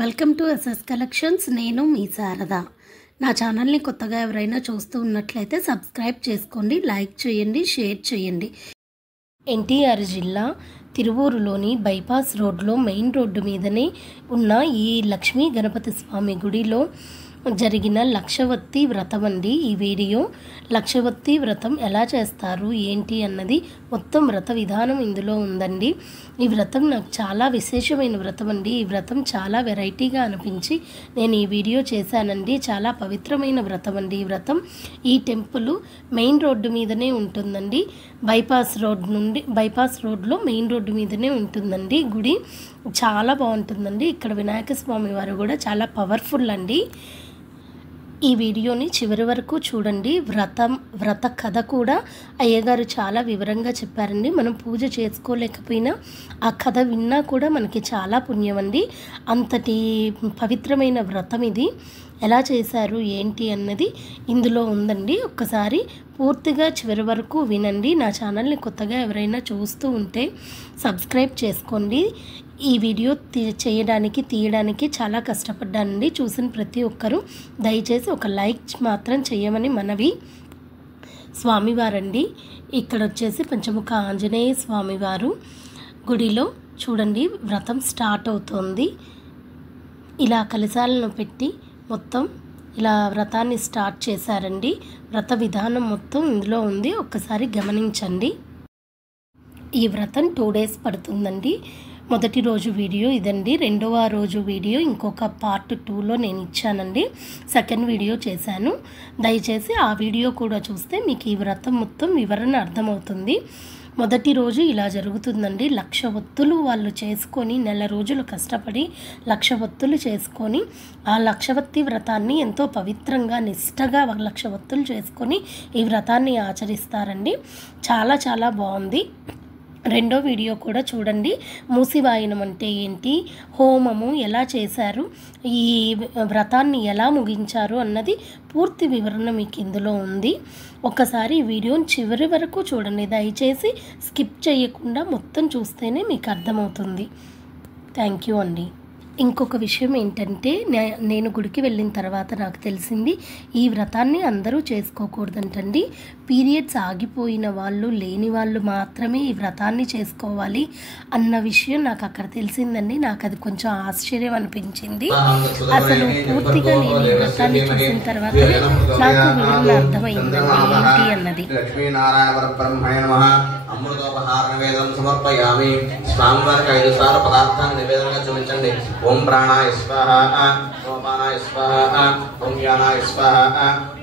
Welcome to SS collections. నేను మీ శారద. నా ఛానల్ని కొత్తగా ఎవరైనా చూస్తూ ఉన్నట్లయితే సబ్స్క్రైబ్ చేసుకోండి, లైక్ చేయండి, షేర్ చేయండి. ఎన్టీఆర్ జిల్లా తిరువూరులోని బైపాస్ రోడ్లో మెయిన్ రోడ్డు మీదనే ఉన్న ఈ లక్ష్మీ గణపతి స్వామి గుడిలో జరిగిన లక్షవత్తి వ్రతం అండి. ఈ వీడియో లక్షవత్తి వ్రతం ఎలా చేస్తారు ఏంటి అన్నది మొత్తం వ్రత విధానం ఇందులో ఉందండి. ఈ వ్రతం నాకు చాలా విశేషమైన వ్రతం అండి. ఈ వ్రతం చాలా వెరైటీగా అనిపించి నేను ఈ వీడియో చేశానండి. చాలా పవిత్రమైన వ్రతం అండి. ఈ వ్రతం ఈ టెంపుల్ మెయిన్ రోడ్డు మీదనే ఉంటుందండి. బైపాస్ రోడ్లో మెయిన్ రోడ్డు మీదనే ఉంటుందండి. గుడి చాలా బాగుంటుందండి. ఇక్కడ వినాయక స్వామి వారు కూడా చాలా పవర్ఫుల్ అండి. ఈ వీడియోని చివరి వరకు చూడండి. వ్రత కథ కూడా అయ్యగారు చాలా వివరంగా చెప్పారండి. మనం పూజ చేసుకోలేకపోయినా ఆ కథ విన్నా కూడా మనకి చాలా పుణ్యం అండి. అంతటి పవిత్రమైన వ్రతం ఇది. ఎలా చేశారు ఏంటి అన్నది ఇందులో ఉందండి. ఒక్కసారి పూర్తిగా చివరి వరకు వినండి. నా ఛానల్ని కొత్తగా ఎవరైనా చూస్తూ ఉంటే సబ్స్క్రైబ్ చేసుకోండి. ఈ వీడియో తీయడానికి చాలా కష్టపడ్డానండి. చూసిన ప్రతి ఒక్కరూ దయచేసి ఒక లైక్ మాత్రం చేయమని మనవి. స్వామివారండి ఇక్కడ వచ్చేసి పంచముఖ ఆంజనేయ స్వామివారు గుడిలో చూడండి వ్రతం స్టార్ట్ అవుతోంది. ఇలా కలశాలను పెట్టి మొత్తం ఇలా వ్రతాన్ని స్టార్ట్ చేశారండి. వ్రత విధానం మొత్తం ఇందులో ఉంది. ఒక్కసారి గమనించండి. ఈ వ్రతం 2 days పడుతుందండి. మొదటి రోజు వీడియో ఇదండి. రెండవ రోజు వీడియో ఇంకొక పార్ట్ 2లో నేను ఇచ్చానండి. సెకండ్ వీడియో చేశాను. దయచేసి ఆ వీడియో కూడా చూస్తే మీకు ఈ వ్రతం మొత్తం వివరణ అర్థమవుతుంది. మొదటి రోజు ఇలా జరుగుతుందండి. 1,00,000 ఒత్తులు వాళ్ళు చేసుకొని 1 రోజులు కష్టపడి 1,00,000 ఒత్తులు చేసుకొని ఆ లక్షవత్తి వ్రతాన్ని ఎంతో పవిత్రంగా నిష్టగా 1,00,000 ఒత్తులు చేసుకొని ఈ వ్రతాన్ని ఆచరిస్తారండి. చాలా చాలా బాగుంది. రెండో వీడియో కూడా చూడండి. మూసివాయనం అంటే ఏంటి, హోమము ఎలా చేశారు, ఈ వ్రతాన్ని ఎలా ముగించారు అన్నది పూర్తి వివరణ మీకు ఇందులో ఉంది. ఒకసారి ఈ వీడియోని చివరి వరకు చూడండి. దయచేసి స్కిప్ చేయకుండా మొత్తం చూస్తేనే మీకు అర్థమవుతుంది. థ్యాంక్ యూ అండి. ఇంకొక విషయం ఏంటంటే నేను గుడికి వెళ్ళిన తర్వాత నాకు తెలిసింది ఈ వ్రతాన్ని అందరూ చేసుకోకూడదంటండి. పీరియడ్స్ ఆగిపోయిన వాళ్ళు లేని వాళ్ళు మాత్రమే ఈ వ్రతాన్ని చేసుకోవాలి అన్న విషయం నాకు అక్కడ తెలిసిందండి. నాకు అది కొంచెం ఆశ్చర్యం అనిపించింది. అసలు పూర్తిగా నేను ఈ వ్రతాన్ని చూసిన తర్వాత నాకు వివరణ అర్థమైందండి ఏంటి అన్నది. అమృతోపహార నివేదనం సమర్పయామి. స్వామివారికి 5 సార్లు పదార్థాన్ని నివేదనగా చూపించండి. ఓం ప్రాణాయ స్వాహ, ఓం అపానాయ స్వాహ, ఓం వ్యానాయ స్వాహ,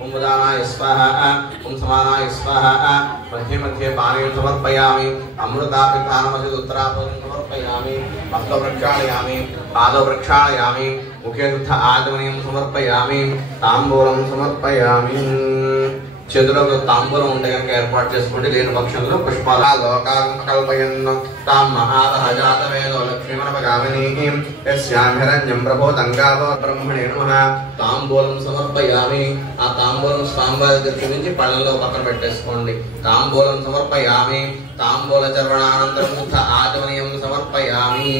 ఓం ఉదానాయ స్వాహ, ఓం సమానాయ స్వాహ. మధ్య మధ్య పానీయం సమర్పయామి. అమృతాపితానమసి ఉత్తరాపదం సమర్పయామి. హస్తో ప్రక్షాళయామి, పాదో ప్రక్షాళయామి, ముఖే శుద్ధ ఆచమనీయం సమర్పయామి. తాంబూలం సమర్పయామి. చేతులకు తాంబూలం ఉంటే కనుక ఏర్పాటు చేసుకోండి. లేని పక్షంలో పుష్పాలకల్పయన్ తాం మహారాజాత వేదో లక్ష్మీమనపగామినీం యస్యాభిరణ్యం ప్రభోతంగావో బ్రహ్మణే నమః. తాంబూలం సమర్పయామి. ఆ తాంబూలం స్వామివారి దగ్గర చూపించి పళ్ళలో పక్కన పెట్టేసుకోండి. తాంబూలం సమర్పయామి. తాంబూల చర్వణానంతరం శుద్ధ ఆచమనీయం సమర్పయామి.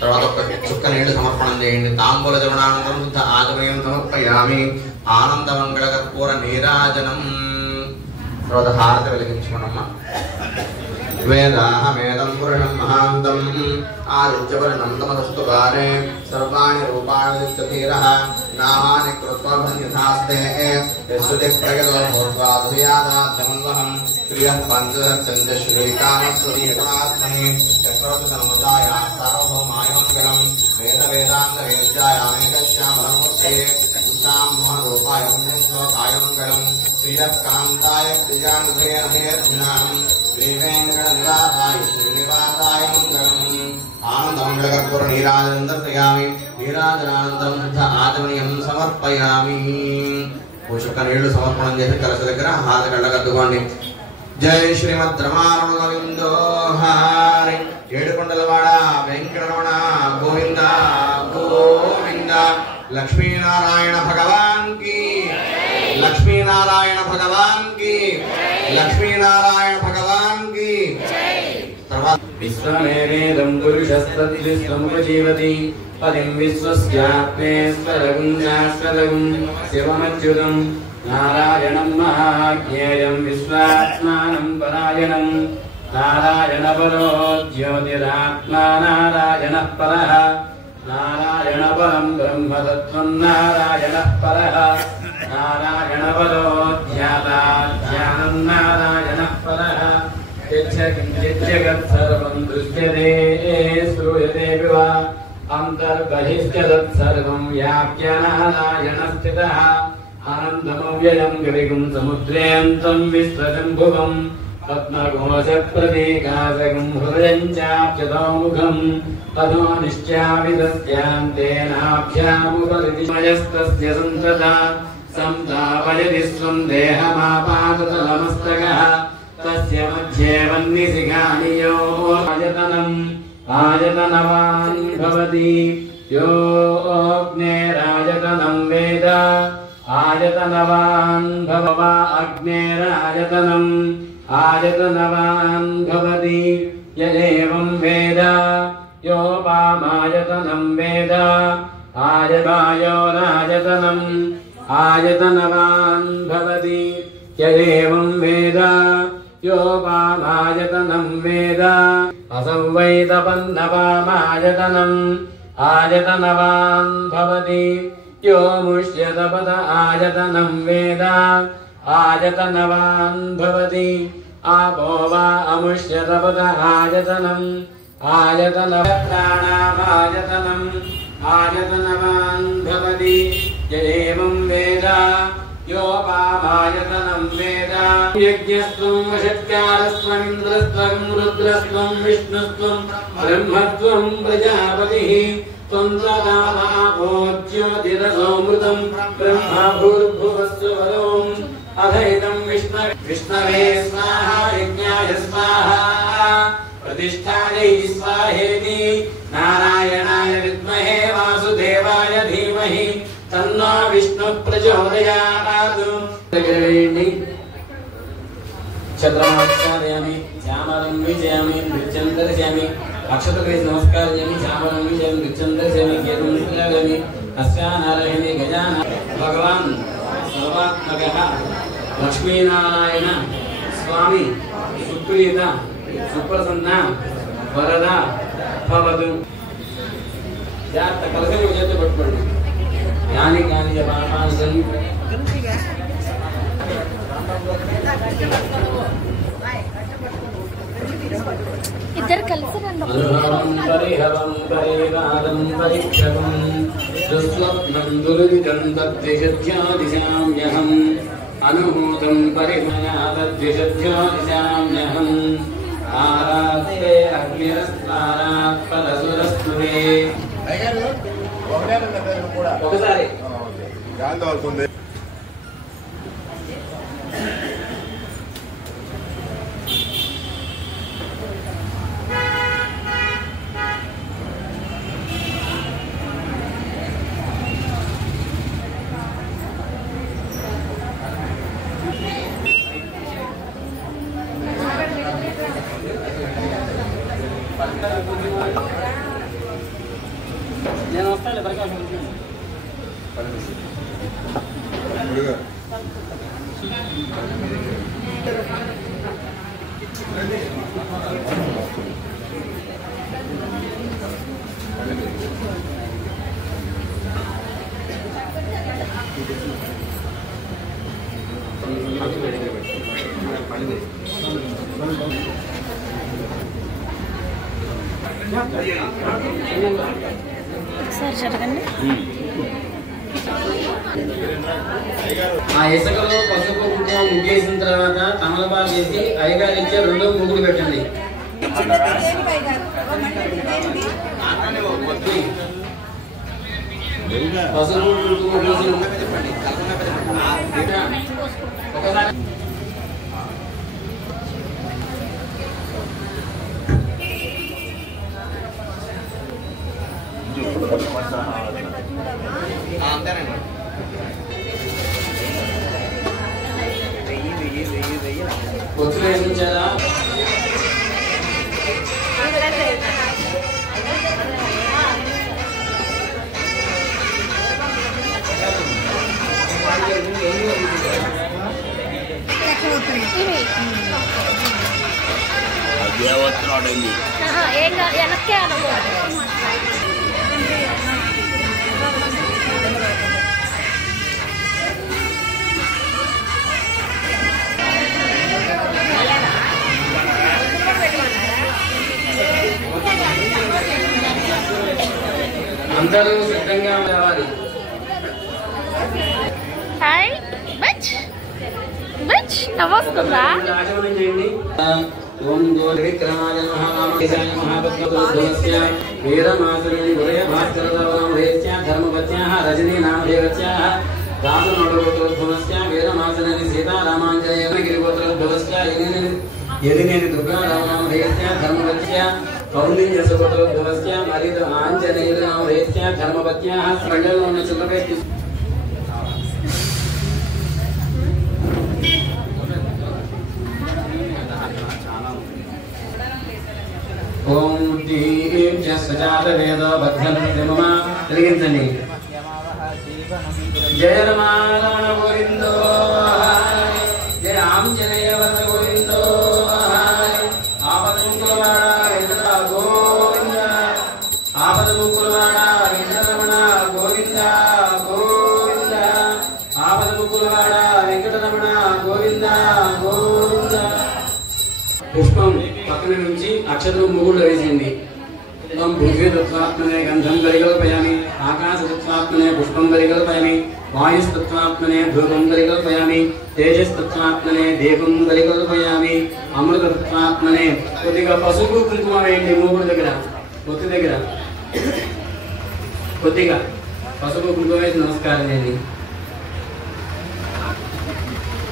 తర్వాత ఒక చుక్క నీళ్లు సమర్పణం చేయండి. తాంబూల చర్వణానంతరం శుద్ధ ఆచమనీయం సమర్పయామి. ఆనందమంగళ కర్పూర నీరాజనం. తర్వాత హారతి వెలిగించుకున్నమ్మా. వేదాహమేదం పురుషం మహాంతం ఆదిత్యవర్ణం తమస్తు కారే సర్వాణి రూపాణి దిష్టధీరః నామాని కృత్వా యథాస్తే యస్సుతి ప్రగతో భూత్వా భూయాదాత్మన్వహం ప్రియః పంచదక్షంచ శ్రీకామస్వరీయమాత్మని చక్రవర్త సముదాయ సార్వభౌమాయ మంగళం. వేద వేదాంత వేద్యాయ అనేకశ్యామహమూర్తే ఉషాం మోహరూపాయ పుణ్యశ్లోకాయ మంగళం. ప్రియః కాంతాయ ప్రియానుభయనభయర్జునాం శ్రీవేంకటనివాసాయ శ్రీనివాసాయ మంగళం. ఆనందమంగళ కర్పూర నీరాజనం దర్శయామి. నీరాజనానంతరం శుద్ధ ఆచమనీయం సమర్పయామి. చుక్క నీళ్లు సమర్పణం చేసి కలశ దగ్గర హారతి కళ్ళకద్దుకోండి. జై శ్రీమద్ రమారమణ గోవిందో హరి. ఏడుకొండలవాడ వెంకటరమణ గోవింద గోవింద. లక్ష్మీనారాయణ భగవాన్ కి, లక్ష్మీనారాయణ భగవాన్ కి, లక్ష్మీనారాయణ భగవాన్ కి. తర్వాత विश्वमेवेदं पुरुषस्तद्विश्वमुपजीवति पदिं विश्वस्यात्मेश्वरगुं शाश्वतगुं शिवमच्युतं नारायणं महाज्ञेयं विश्वात्मानं परायणं नारायणपरो ज्योतिरात्मा नारायणः परः नारायणपरं ब्रह्मतत्त्वं नारायणः परः नारायणपरो ध्याता ध्यानं नारायणः परः यच्चकिञ्चिज्जगत्सर्वं दृश्यते श्रूयते विवा अन्तर्बहिश्च तत्सर्वं व्याप्य नारायणस्थितः अनन्तमव्ययं गिरिगुं समुद्रेऽन्तं विश्वशम्भुवं पद्मघोषप्रतीकाशगुं हृदयं चाप्यतोमुखम् अधोनिश्चाविदस्यान्तेनाभ्यामुपरितिमयस्तस्य सन्तता संतापयति स्वं देहमापादतलमस्तकः तस्य मध्ये वह्निशिखानि यो आयतनवान् भवति यो अग्नेरायतनं वेद आयतनवान् भवा अग्नेरायतनम् आयतनवान् भवति यदेवं वेद योपामायतनं वेद आयवायोरायतनम् आयतनवान् भवति यदेवं वेद योपामायतनं वेद असौ वै तपन्नपामायतनम् आयतनवान् भवति यो मुष्यतपद आयतनं वेद आयतनवान् भवति आपो वा अमुष्यतपद आयतनम् आयतनप्राणामायतनम् आयतनवान् भवति यदेवं वेद योपामायतनं वेद यज्ञस्त्वं वषट्कारस्त्वमिन्द्रस्त्वं रुद्रस्त्वं विष्णुस्त्वं ब्रह्मत्वं प्रजापतिः त्वं तदामापो ज्योतिरसोऽमृतं ब्रह्मा भूर्भुवस्सुवरोम् अथैदं विष्णवे स्वाहा यज्ञाय स्वाहा प्रतिष्ठायै स्वाहेति नारायणाय विद्महे वासुदेवाय धीमहि तन्नो विष्णुः प्रचोदयात् छत्रमाचार्यामि श्यामलं विजयामि नृत्यं दर्शयामि अक्षतकृते नमस्कारयामि श्यामलं विजयामि नृत्यं दर्शयामि गीतं निष्कादयामि अस्यानारायणे गजानन भगवान् सर्वात्मकः लक्ष्मीनारायण स्वामी सुप्रीत सुप्रसन्न वरद भवतु जात कलकं చేత పట్టుకోండి यानि कानि पापानि सन्ति इधर కలిసి రండి అనుభవం పరిహవం పరివాదం పరిక్షవం దుస్వప్నం దుర్విధం తద్విషధ్యాదిశామ్యహం అనుభూతం పరిమయా తద్విషధ్యాదిశామ్యహం ఆరాధ్యే అగ్నిరస్వారాత్ పరసురస్తురే ఒకసారి గాలి తోలుతుంది నేను వస్తాను ప్రకాశం ఒకసారి జరగండి. ఆ ఇసుకలో పసుపు కుంకుమ ముగ్గేసిన తర్వాత తమలపాకు వేసి అయ్యగారు ఇచ్చే 2 ముగ్గులు పెట్టండి. పసుపు కుంకుమ పోసి ఒకసారి అంతేనండి. ఒత్తులు వేయించారా? వెనక్కే అనుకో అందరూ సిద్ధంగా రావాలి. హాయ్ బచ్ బచ్ నమస్కారం ఆచమనం చేయండి. ఓం గోవిక్రమాయ మహానామకేశాయ మహాభద్రస్య వీరమాసురుని ఉదయ భాస్కరదవనమహేస్య ధర్మపత్యాః రజనీ నామదేవస్యాః దాసనోడగోత్రోద్భవస్య వీరమాసురుని సీతారామాంజనేయ గిరిగోత్రోద్భవస్య యదినేని దుర్గారామనామహేస్య ధర్మపత్య కౌండిన్యసగోత్రోద్భవస్య మరిద ఆంజనేయునామహేస్య ధర్మపత్యాః స్రంగంలో ఉన్న చిల్లపేసి ఓం దీప్యస్వజాత వేద బద్ధనమ తిరిగించండి. జయ రమణ గోవిందో జయ ఆంజనేయ వర గోవిందో ఆపదముకులవాడ వెంకట గోవింద ఆపదముకులవాడ వెంకటరమణ గోవింద గోవింద ఆపదముకులవాడ వెంకటరమణ గోవింద గోవింద. పుష్పం పక్కన నుంచి అక్షరం ముగుళ్ళు వేసింది. పృథ్వీ తత్వాత్మనే గంధం పరికల్పయామి ఆకాశ తత్వాత్మనే పుష్పం పరికల్పయామి వాయుస్తత్వాత్మనే ధూపం పరికల్పయామి తేజస్తత్వాత్మనే దీపం పరికల్పయామి అమృత తత్వాత్మనే కొద్దిగా పసుపు కుంకుమ వేయండి. మూగుడు దగ్గర ఒత్తి దగ్గర కొద్దిగా పసుపు కుంకుమ వేసి నమస్కారం చేయండి.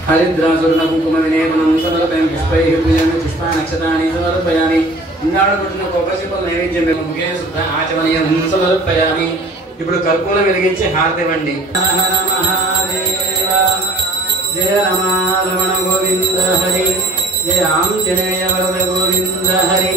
హరిద్రాసురుణ కుంకుమ వినేపనం సమర్పయం పుష్పై పూజామి పుష్పా నక్షత్రాన్ని సమర్పయామి. ఇందాడ పుట్టిన కొబ్బరి చిప్పల నైవేద్యం ముఖే శుద్ధ ఆచమనీయం సమర్పయామి. ఇప్పుడు కర్పూరం వెలిగించి హారతి ఇవ్వండి. మహాదేవ జయ రమణ గోవింద హరి జయ ఆంజనేయ వరద గోవింద హరి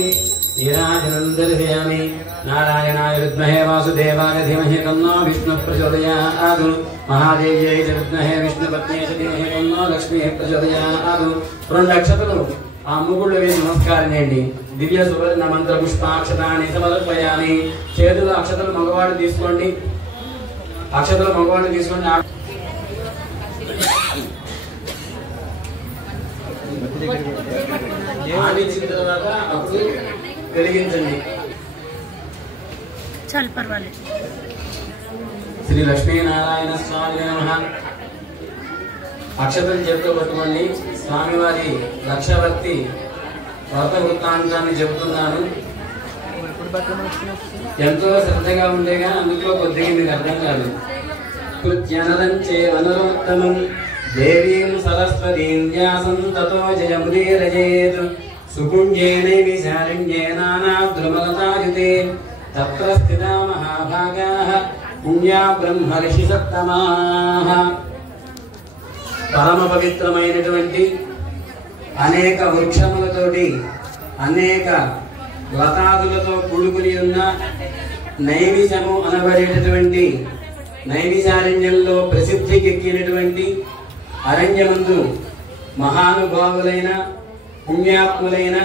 నీరాజనం దర్శయామి. నారాయణాయ విద్మహే వాసుదేవాయ ధీమహి తన్నో విష్ణుః ప్రచోదయాత్. మహాదేవ్యై చ విద్మహే విష్ణుపత్న్యై చ ధీమహి తన్నో లక్ష్మీః ప్రచోదయాత్. 2 అక్షతలు ఆ ముగుళ్ళు వేసి నమస్కారం చేయండి. దివ్య సువర్ణ మంత్ర పుష్పాక్షతాన్ని సమర్పయామి. చేతులు అక్షతలు మగవాడు తీసుకోండి. అక్షతలు మగవాడు తీసుకోండి. ఆడించిన తర్వాత అప్పుడు వెలిగించండి. చాలు పర్వాలేదు. శ్రీ లక్ష్మీనారాయణ స్వామి నమః. అక్షతలు చేతితో పట్టుకోండి. స్వామివారి లక్షవర్తి వ్రత వృత్తాంతాన్ని చెబుతున్నాను. ఎంతో శ్రద్ధగా ఉండేగా అందులో కొద్దిగా మీకు అర్థం కాదు. కృత్యనరంచే అనురోత్తమం దేవీం సరస్వతీం వ్యాసం తతో జయముదీరయేత్. సుపుణ్యేనైవి శారణ్యేనానాద్రుమలతాయుతే తత్ర స్థితా మహాభాగాః పుణ్యా బ్రహ్మ ఋషి సత్తమాః. పరమ పవిత్రమైనటువంటి అనేక వృక్షములతోటి అనేక లతాదులతో కూడుకుని ఉన్న నైమిషము అనబడేటటువంటి నైమిషారణ్యంలో ప్రసిద్ధికెక్కినటువంటి అరణ్యమందు మహానుభావులైన పుణ్యాత్ములైన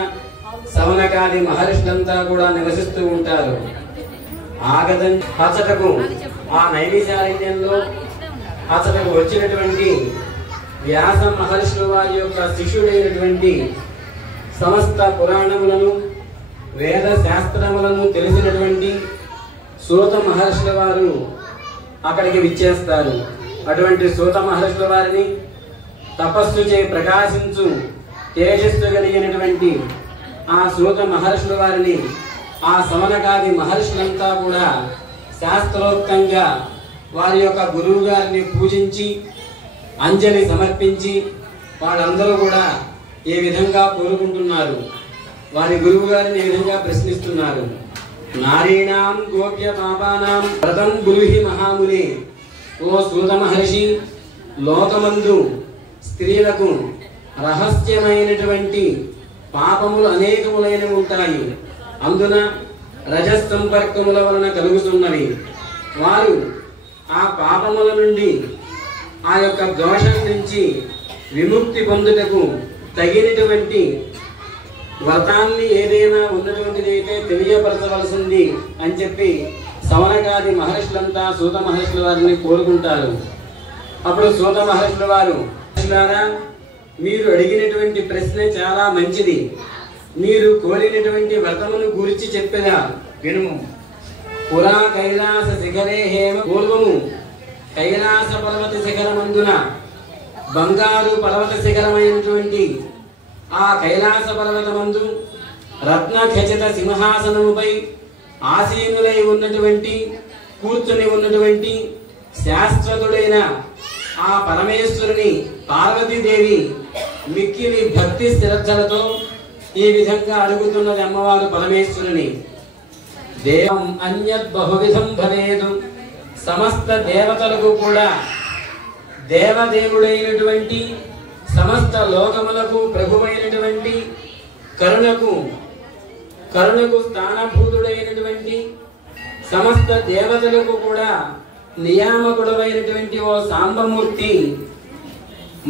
సవనకాది మహర్షులంతా కూడా నివసిస్తూ ఉంటారు. ఆగతం అచటకు ఆ నైమిషారణ్యంలో అచటకు వచ్చినటువంటి వ్యాస మహర్షుల వారి యొక్క శిష్యుడైనటువంటి సమస్త పురాణములను వేద శాస్త్రములను తెలిసినటువంటి సూత మహర్షుల వారు అక్కడికి విచ్చేస్తారు. అటువంటి సూత మహర్షుల వారిని తపస్సు చే ప్రకాశించు తేజస్సు కలిగినటువంటి ఆ సూత మహర్షుల వారిని ఆ సవనకాది మహర్షులంతా కూడా శాస్త్రోక్తంగా వారి యొక్క గురువు గారిని పూజించి అంజలి సమర్పించి వాళ్ళందరూ కూడా ఏ విధంగా కోరుకుంటున్నారు, వారి గురువు గారిని ఏ విధంగా ప్రశ్నిస్తున్నారు. నారీణాం గోప్య పాపానాం వ్రతం గురుహి మహాముని. ఓ సూత మహర్షి, లోకమందు స్త్రీలకు రహస్యమైనటువంటి పాపములు అనేకములైనవి ఉంటాయి. అందున రజస్సంపర్కముల వలన కలుగుతున్నవి. వారు ఆ పాపముల నుండి ఆ యొక్క దోషం నుంచి విముక్తి పొందుటకు తగినటువంటి వ్రతాన్ని ఏదైనా ఉన్నటువంటిదైతే తెలియపరచవలసింది అని చెప్పి సవనకాది మహర్షులంతా సూత మహర్షుల వారిని కోరుకుంటారు. అప్పుడు సూత మహర్షుల వారు, మీరు అడిగినటువంటి ప్రశ్న చాలా మంచిది. మీరు కోరినటువంటి వ్రతమును గురించి చెప్పేదా వినుము. పురా కైలాస శిఖరే హేమ పూర్వము కైలాస పర్వత శిఖరమందున బంగారు పర్వత శిఖరమైనటువంటి ఆ కైలాస పర్వతమందు రత్న ఖచిత సింహాసనముపై ఆసీనులై ఉన్నటువంటి కూర్చుని ఉన్నటువంటి శాశ్వతుడైన ఆ పరమేశ్వరుని పార్వతీదేవి మిక్కిలి భక్తి శ్రద్ధలతో ఈ విధంగా అడుగుతున్నది అమ్మవారు పరమేశ్వరుని. దేవం అన్యత్ బహువిధం భవేదు. సమస్త దేవతలకు కూడా దేవదేవుడైనటువంటి సమస్త లోకములకు ప్రభువైనటువంటి కరుణకు స్థానభూతుడైనటువంటి సమస్త దేవతలకు కూడా నియామకుడమైనటువంటి ఓ సాంబమూర్తి,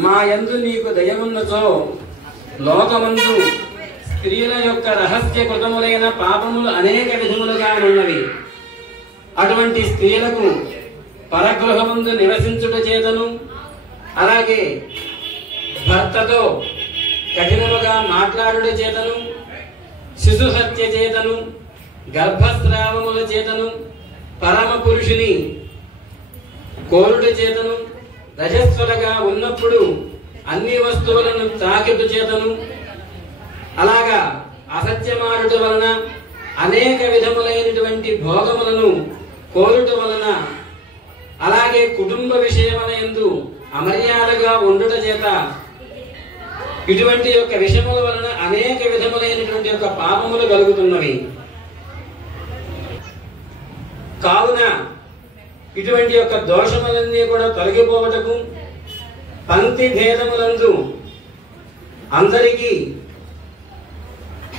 మా యందు నీకు దయమున్నచో లోకమందు స్త్రీల యొక్క రహస్య కృతములైన పాపములు అనేక విధములుగా ఉన్నవి. అటువంటి స్త్రీలకు పరగృహమందు నివసించుట చేతను, అలాగే భర్తతో కఠినముగా మాట్లాడుట చేతను, శిశు హత్య చేతను, గర్భస్రావముల చేతను, పరమ పురుషుని కోరుట చేతను, రజస్వలుగా ఉన్నప్పుడు అన్ని వస్తువులను తాకిట చేతను, అలాగా అసత్యమాడుట వలన అనేక విధములైనటువంటి భోగములను కోరుట వలన, అలాగే కుటుంబ విషయములందు అమర్యాదగా ఉండుట చేత ఇటువంటి యొక్క విషయముల వలన అనేక విధములైనటువంటి యొక్క పాపములు కలుగుతున్నవి. కావున ఇటువంటి యొక్క దోషములన్నీ కూడా తొలగిపోవటకు పంక్తి భేదములందు అందరికీ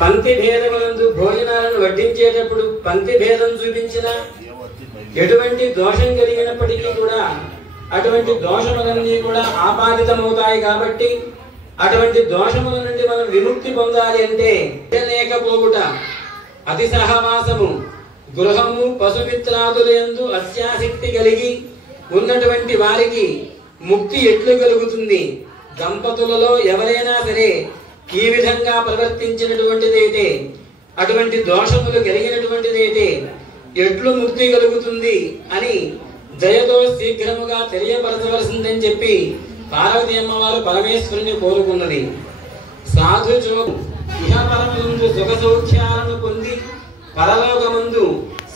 పంక్తి భేదములందు భోజనాలను వడ్డించేటప్పుడు పంక్తి భేదం చూపించిన ఎటువంటి దోషం కలిగినప్పటికీ కూడా అటువంటి దోషములన్నీ కూడా ఆపాదితమవుతాయి. కాబట్టి అటువంటి దోషముల నుండి మనం విముక్తి పొందాలి అంటే లేకపోవుట, అతి సహవాసము, గృహము, పశుమిత్రాదులందు అత్యాసక్తి కలిగి ఉన్నటువంటి వారికి ముక్తి ఎట్లు కలుగుతుంది? దంపతులలో ఎవరైనా సరే ఈ విధంగా ప్రవర్తించినటువంటిదైతే, అటువంటి దోషములు కలిగినటువంటిదైతే ఎట్లు ముక్తి కలుగుతుంది అని దయతో శీఘ్రముగా తెలియపరచవలసిందని చెప్పి పార్వతీ అమ్మవారు పరమేశ్వరుని కోరుకున్నది. సాధుచో ఇహపరమందు సుఖ సౌఖ్యాలను పొంది పరలోకమందు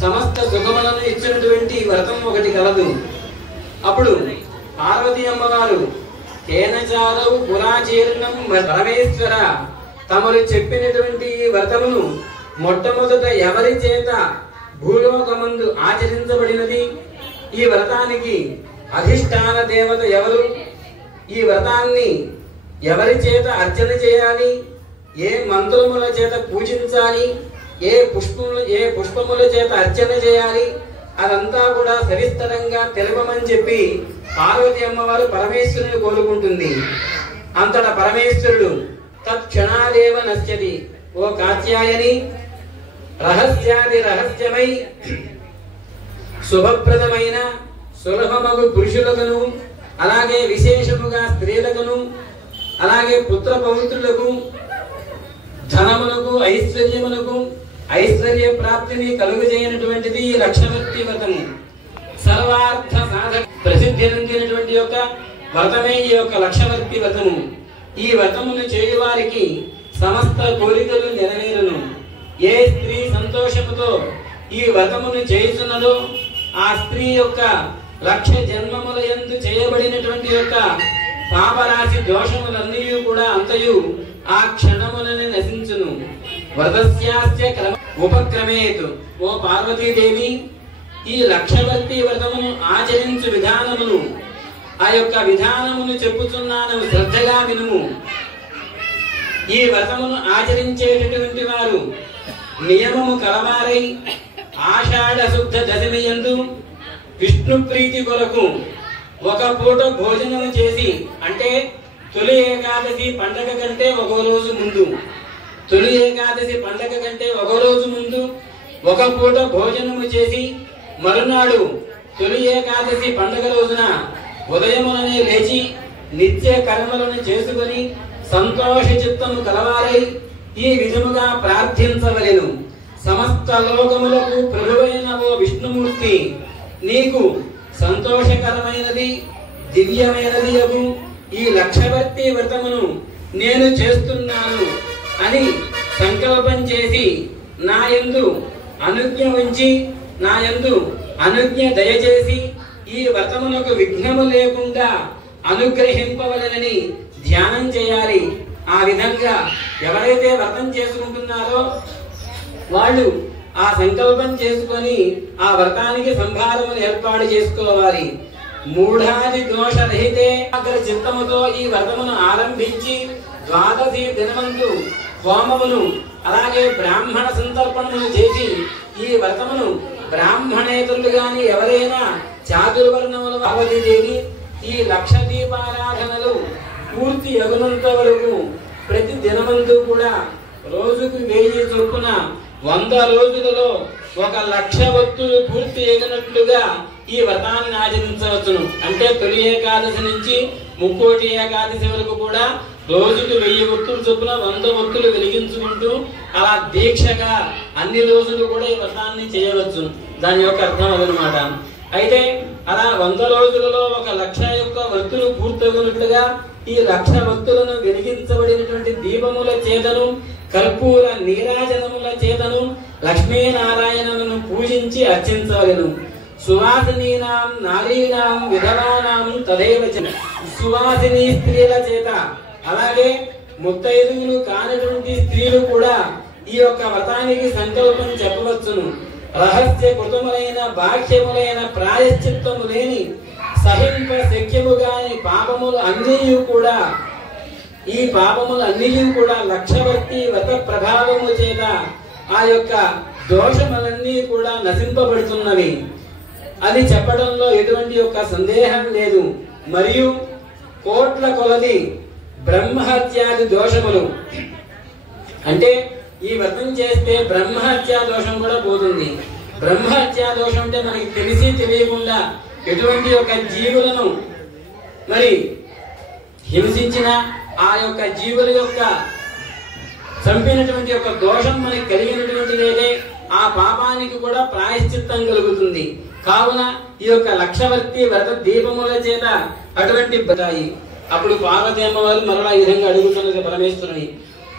సమస్త సుఖములను ఇచ్చినటువంటి వ్రతం ఒకటి కలదు. అప్పుడు పార్వతీ అమ్మవారు కేనచారవు పురాచీర్ణం పరమేశ్వర, తమరు చెప్పినటువంటి వ్రతమును మొట్టమొదట ఎవరి చేత భూలోకమందు ఆచరించబడినది? ఈ వ్రతానికి అధిష్టాన దేవత ఎవరు? ఈ వ్రతాన్ని ఎవరి చేత అర్చన చేయాలి? ఏ మంత్రముల చేత పూజించాలి? ఏ పుష్పముల చేత అర్చన చేయాలి? అదంతా కూడా సవిస్తరంగా తెలుపమని చెప్పి పార్వతీ అమ్మవారు పరమేశ్వరుని కోరుకుంటుంది. అంతటా పరమేశ్వరుడు తత్క్షణాదేవ నశ్యతి, ఓ కాత్యాయని, రహస్యాది రహస్యమై శుభప్రదమైన సులభమగు పురుషులకును, అలాగే విశేషముగా స్త్రీలకును, అలాగే పుత్ర పవిత్రులకు, ధనమునకు, ఐశ్వర్యమునకు, ఐశ్వర్య ప్రాప్తిని కలుగజేయనటువంటిది ఈ లక్షవర్తి వ్రతము. సర్వార్థ సాధక ప్రసిద్ధి చెందినటువంటి యొక్క వ్రతమే ఈ యొక్క లక్షవర్తి వ్రతము. ఈ వ్రతమును చేయువారికి సమస్త కోరికలు నెరవేరును. ఏ స్త్రీ సంతోషముతో ఈ వ్రతమును చేయుచున్నదో ఆ స్త్రీ యొక్క లక్ష జన్మముల యందు చేయబడినటువంటి యొక్క పాపరాశి దోషములన్నీ కూడా అంతయు ఆ క్షణములని నశించును. వ్రతస్యాస్య క్రమ ఉపక్రమేతు, ఓ పార్వతీదేవి, ఈ లక్షవర్తి వ్రతమును ఆచరించు విధానమును, ఆ యొక్క విధానమును చెప్పుచున్నాను, శ్రద్ధగా వినుము. ఈ వ్రతమును ఆచరించేటటువంటి వారు నియమము కలవారై ఆషాఢ శుద్ధ దశమి యందు విష్ణు ప్రీతి కొరకు ఒక పూట భోజనం చేసి, అంటే తొలి ఏకాదశి పండగ కంటే ఒక రోజు ముందు, తొలి ఏకాదశి పండగ కంటే ఒక రోజు ముందు ఒక పూట భోజనము చేసి మరునాడు తొలి ఏకాదశి పండగ రోజున ఉదయముననే లేచి నిత్య కర్మలను చేసుకొని సంతోష చిత్తము కలవారై ఈ విధముగా ప్రార్థించవలెను. సమస్త లోకములకు ప్రభువైన ఓ విష్ణుమూర్తి, నీకు సంతోషకరమైనది దివ్యమైనది యగు ఈ లక్షవర్తి వ్రతమును నేను చేస్తున్నాను అని సంకల్పం చేసి నాయందు అనుజ్ఞ ఉంచి, నాయందు అనుజ్ఞ దయచేసి ఈ వ్రతమునకు విఘ్నము లేకుండా అనుగ్రహింపవలనని ధ్యానం చేయాలి. ఆ విధంగా ఎవరైతే వ్రతం చేసుకుంటున్నారో వాళ్ళు ఆ సంకల్పం చేసుకొని ఆ వ్రతానికి సంభారములు ఏర్పాటు చేసుకోవాలి. మూఢాది దోష రహితే చిత్తముతో ఈ వ్రతమును ఆరంభించి ద్వాదశి దినమందు హోమమును అలాగే బ్రాహ్మణ సంతర్పణమును చేసి ఈ వ్రతమును బ్రాహ్మణేతరులు గాని ఎవరైనా చాతుర్వర్ణములు అవధి చేసి ఈ లక్ష దీపారాధనలు పూర్తి అగునంత వరకు ప్రతి దినమందు కూడా రోజుకు 1000 చొప్పున 100 రోజులలో 1,00,000 ఒత్తులు పూర్తి ఎగినట్లుగా ఈ వ్రతాన్ని ఆచరించవచ్చును. అంటే తొలి ఏకాదశి నుంచి ముక్కోటి ఏకాదశి వరకు కూడా రోజుకు 1000 ఒత్తులు చొప్పున 100 ఒత్తులు వెలిగించుకుంటూ అలా దీక్షగా అన్ని రోజులు కూడా ఈ వ్రతాన్ని చేయవచ్చు. దాని యొక్క అర్థం అదనమాట. అయితే అలా 100 రోజులలో 1,00,000 యొక్క ఒత్తులు పూర్తవునట్లుగా ఈ 1,00,000 ఒత్తులను వెలిగించబడినటువంటి దీపముల చేతను కర్పూర నీరాజనముల చేతను లక్ష్మీనారాయణను పూజించి అర్చించవలెను. సువాసినీనాం నారీనాం విధవానాం తదేవ చ. సువాసిని స్త్రీల చేత అలాగే ముత్తైదువులు కానటువంటి స్త్రీలు కూడా ఈ యొక్క వ్రతానికి సంకల్పం చెప్పవచ్చును. రహస్య కృతములైన బాహ్యములైన ప్రాయశ్చిత్తము లేని సహింప శక్యముగాని పాపములు అన్నీ కూడా ఈ పాపములు అన్నీ కూడా లక్షవర్తి వ్రత ప్రభావము చేత ఆ యొక్క దోషములన్నీ కూడా నశింపబడుతున్నవి. అది చెప్పడంలో ఎటువంటి యొక్క సందేహం లేదు. మరియు కోట్ల కొలది బ్రహ్మహత్యాది దోషములు, అంటే ఈ వ్రతం చేస్తే బ్రహ్మహత్యా దోషం కూడా పోతుంది. బ్రహ్మహత్యా దోషం అంటే మనకి తెలిసి తెలియకుండా ఎటువంటి యొక్క జీవులను మరి హింసించిన ఆ యొక్క జీవుల యొక్క చంపినటువంటి యొక్క దోషం మనకి కలిగినటువంటిదైతే ఆ పాపానికి కూడా ప్రాయశ్చిత్తం కలుగుతుంది. కావున ఈ యొక్క లక్షవర్తి వ్రత దీపముల చేత అటువంటి బతాయి. అప్పుడు పార్వతి అమ్మవారు మరలా ఈ విధంగా అడుగుతున్నది పరమేశ్వరుని,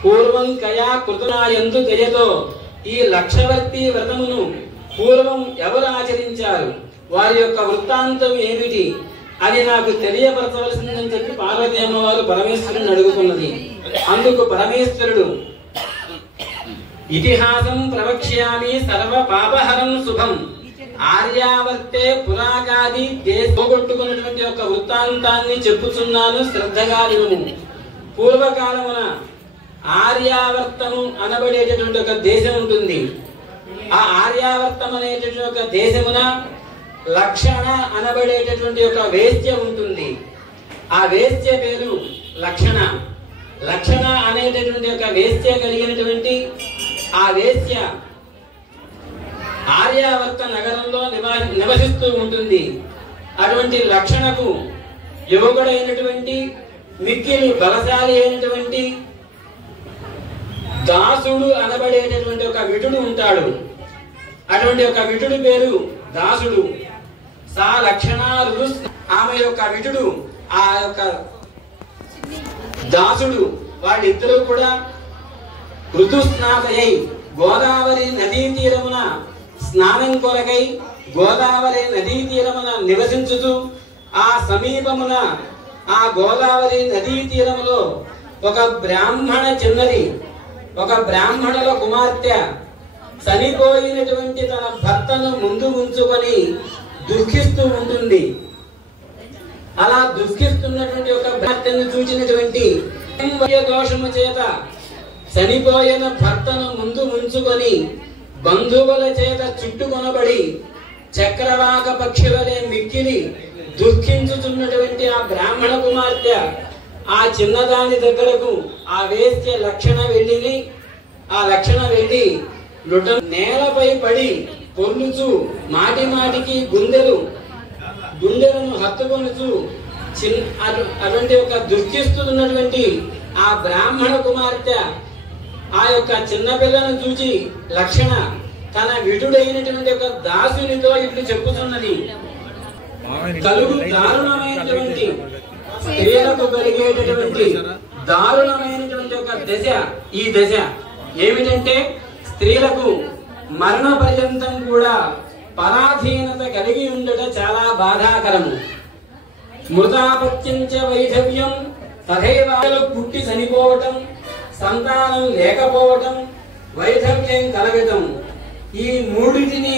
పూర్వం కయా కృతనాయందు దయతో ఈ లక్షవర్తి వ్రతమును పూర్వం ఎవరు ఆచరించారు, వారి యొక్క వృత్తాంతం ఏమిటి అది నాకు తెలియపరచవలసిందని చెప్పి పార్వతి అమ్మవారు పరమేశ్వరుని అడుగుతున్నది. అందుకు పరమేశ్వరుడు, ఇతిహాసం ప్రవక్ష్యామి సర్వ పాపహరం శుభం ఆర్యావర్తే పురాగాది పోగొట్టుకున్నటువంటి యొక్క వృత్తాంతాన్ని చెప్పుచున్నాను, శ్రద్ధగా వినుము. పూర్వకాలమున ఆర్యావర్తము అనబడేటటువంటి ఒక దేశం ఉంటుంది. ఆ ఆర్యావర్తం అనేటటువంటి ఒక దేశమున లక్షణ అనబడేటటువంటి ఒక వేశ్య ఉంటుంది. ఆ వేశ్య పేరు లక్షణ. లక్షణ అనేటటువంటి ఒక వేశ్య కలిగినటువంటి ఆ వేశ్య ఆర్యావర్త నగరంలో నివసిస్తూ ఉంటుంది. అటువంటి లక్షణకు యువకుడైనటువంటి మిక్కిలి బలశాలి అయినటువంటి దాసుడు అనబడేటటువంటి ఒక విటుడు ఉంటాడు. అటువంటి ఒక విటుడు పేరు దాసుడు. సా లక్షణ ఆమె యొక్క విటుడు ఆ యొక్క దాసుడు వాళ్ళిద్దరూ కూడా ఋతుస్నాతయై గోదావరి నదీ తీరమున స్నానం కొరకై గోదావరి నదీ తీరమున నివసించుతూ ఆ సమీపమున ఆ గోదావరి నదీ తీరములో ఒక బ్రాహ్మణ చిన్నది, ఒక బ్రాహ్మణుల కుమార్తె చనిపోయినటువంటి తన భర్తను ముందు ఉంచుకొని దుఃఖిస్తూ ఉంటుంది. అలా దుఃఖిస్తున్నటువంటి ఒక భర్తను చూచినటువంటి దోషము చేత చనిపోయిన భర్తను ముందు ఉంచుకొని బంధువుల చేత చుట్టుకొనబడి చక్రవాక పక్షి వలె మిక్కిలి దుఃఖించుచున్నటువంటి ఆ బ్రాహ్మణ కుమార్తె ఆ చిన్నదాని దగ్గరకు ఆ వేశ్య లక్షణ వెళ్ళి ఆ లక్షణ వెళ్ళి లుట నేలపై పడి పొర్లుచు మాటి మాటికి గుండెలను హత్తుకొనుచు అటువంటి ఒక దుఃఖిస్తున్నటువంటి ఆ బ్రాహ్మణ కుమార్తె ఆ యొక్క చిన్నపిల్లను చూచి లక్షణ తన విటుడైనటువంటి ఒక దాసునితో ఇట్లు చెప్పుతున్నది. కలుగు దారుణమైనటువంటి స్త్రీలకు కలిగేటటువంటి దారుణమైనటువంటి ఒక దశ ఈ దశ ఏమిటంటే స్త్రీలకు మరణ పర్యంతం కూడా పరాధీనత కలిగి ఉండట చాలా బాధాకరము. మృతాపత్యంచ వైధవ్యం తథైవ పుట్టి చనిపోవటం, సంతానం లేకపోవటం, వైధవ్యం కలగటం, ఈ మూడిటిని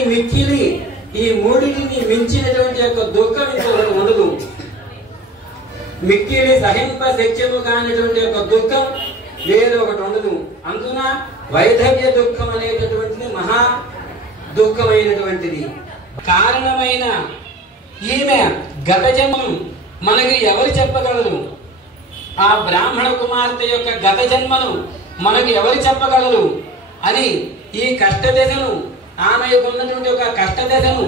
మించినటువంటి యొక్క దుఃఖం ఇంకొకటి ఉండదు. మిక్కిలి సహింప శక్యము కానిటువంటి యొక్క దుఃఖం వేరే ఒకటి ఉండదు. అందున వైధవ్య దుఃఖం అనేటటువంటిది మహా దుఃఖమైనటువంటిది. కారణమైన ఈమె గత జన్మను మనకి ఎవరు చెప్పగలరు? ఆ బ్రాహ్మణ కుమార్తె యొక్క గత జన్మను మనకు ఎవరు చెప్పగలరు అని ఈ కష్టదశను, ఆమెకు ఉన్నటువంటి ఒక కష్టదశను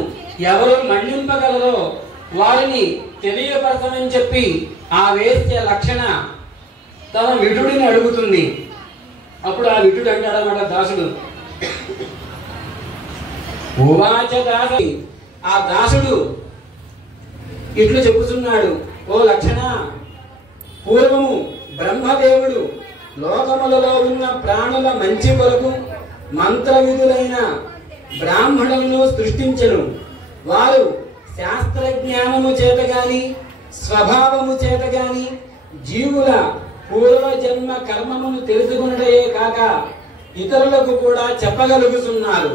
ఎవరు మళ్లింపగలరో వారిని తెలియపరచమని చెప్పి ఆ వేశ్య లక్షణ తన విటుడిని అడుగుతుంది. అప్పుడు ఆ విటుడు అంటాడన్నమాట దాసుడు. ఉవాచ దాసి, ఆ దాసుడు ఇట్లు చెప్పుతున్నాడు, ఓ లక్షణ, పూర్వము బ్రహ్మదేవుడు లోకములలో ఉన్న ప్రాణుల మంచి కొరకు మంత్రవిధులైన బ్రాహ్మణులను సృష్టించెను. వారు శాస్త్రజ్ఞానము చేత గాని స్వభావము చేత గాని జీవుల పూర్వజన్మ కర్మమును తెలుసుకున్నదే కాక ఇతరులకు కూడా చెప్పగలుగుతున్నారు.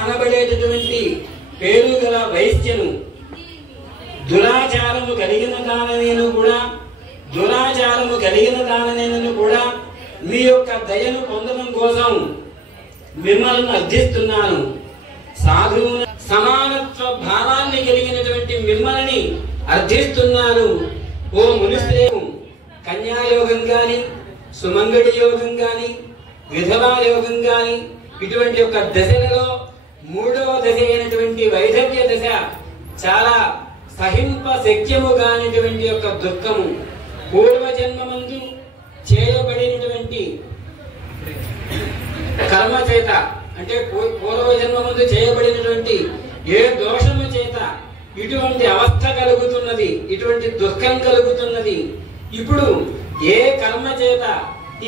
అనబడేటటువంటి పేరు గల వైశ్యను దురాచారము కలిగిన దాననేను కూడా మీ యొక్క దయను పొందడం కోసం మిమ్మల్ని అర్థిస్తున్నాను. సాధువు సమానత్వ భావాన్ని కలిగినటువంటి మిమ్మల్ని అర్థిస్తున్నాను. ఓ మునిశ్రేయు, కన్యాయోగం గాని, సుమంగళి యోగం గాని, విధవా యోగం గాని, ఇటువంటి యొక్క దశలలో మూడవ దశ అయినటువంటి వైధవ్య దశ చాలా సహింప శక్యము కానిటువంటి యొక్క దుఃఖము. పూర్వజన్మమందు చేయబడినటువంటి కర్మ చేత, అంటే పూర్వజన్మమందు చేయబడినటువంటి ఏ దోషము చేత ఇటువంటి అవస్థ కలుగుతున్నది, ఇటువంటి దుఃఖం కలుగుతున్నది. ఇప్పుడు ఏ కర్మ చేత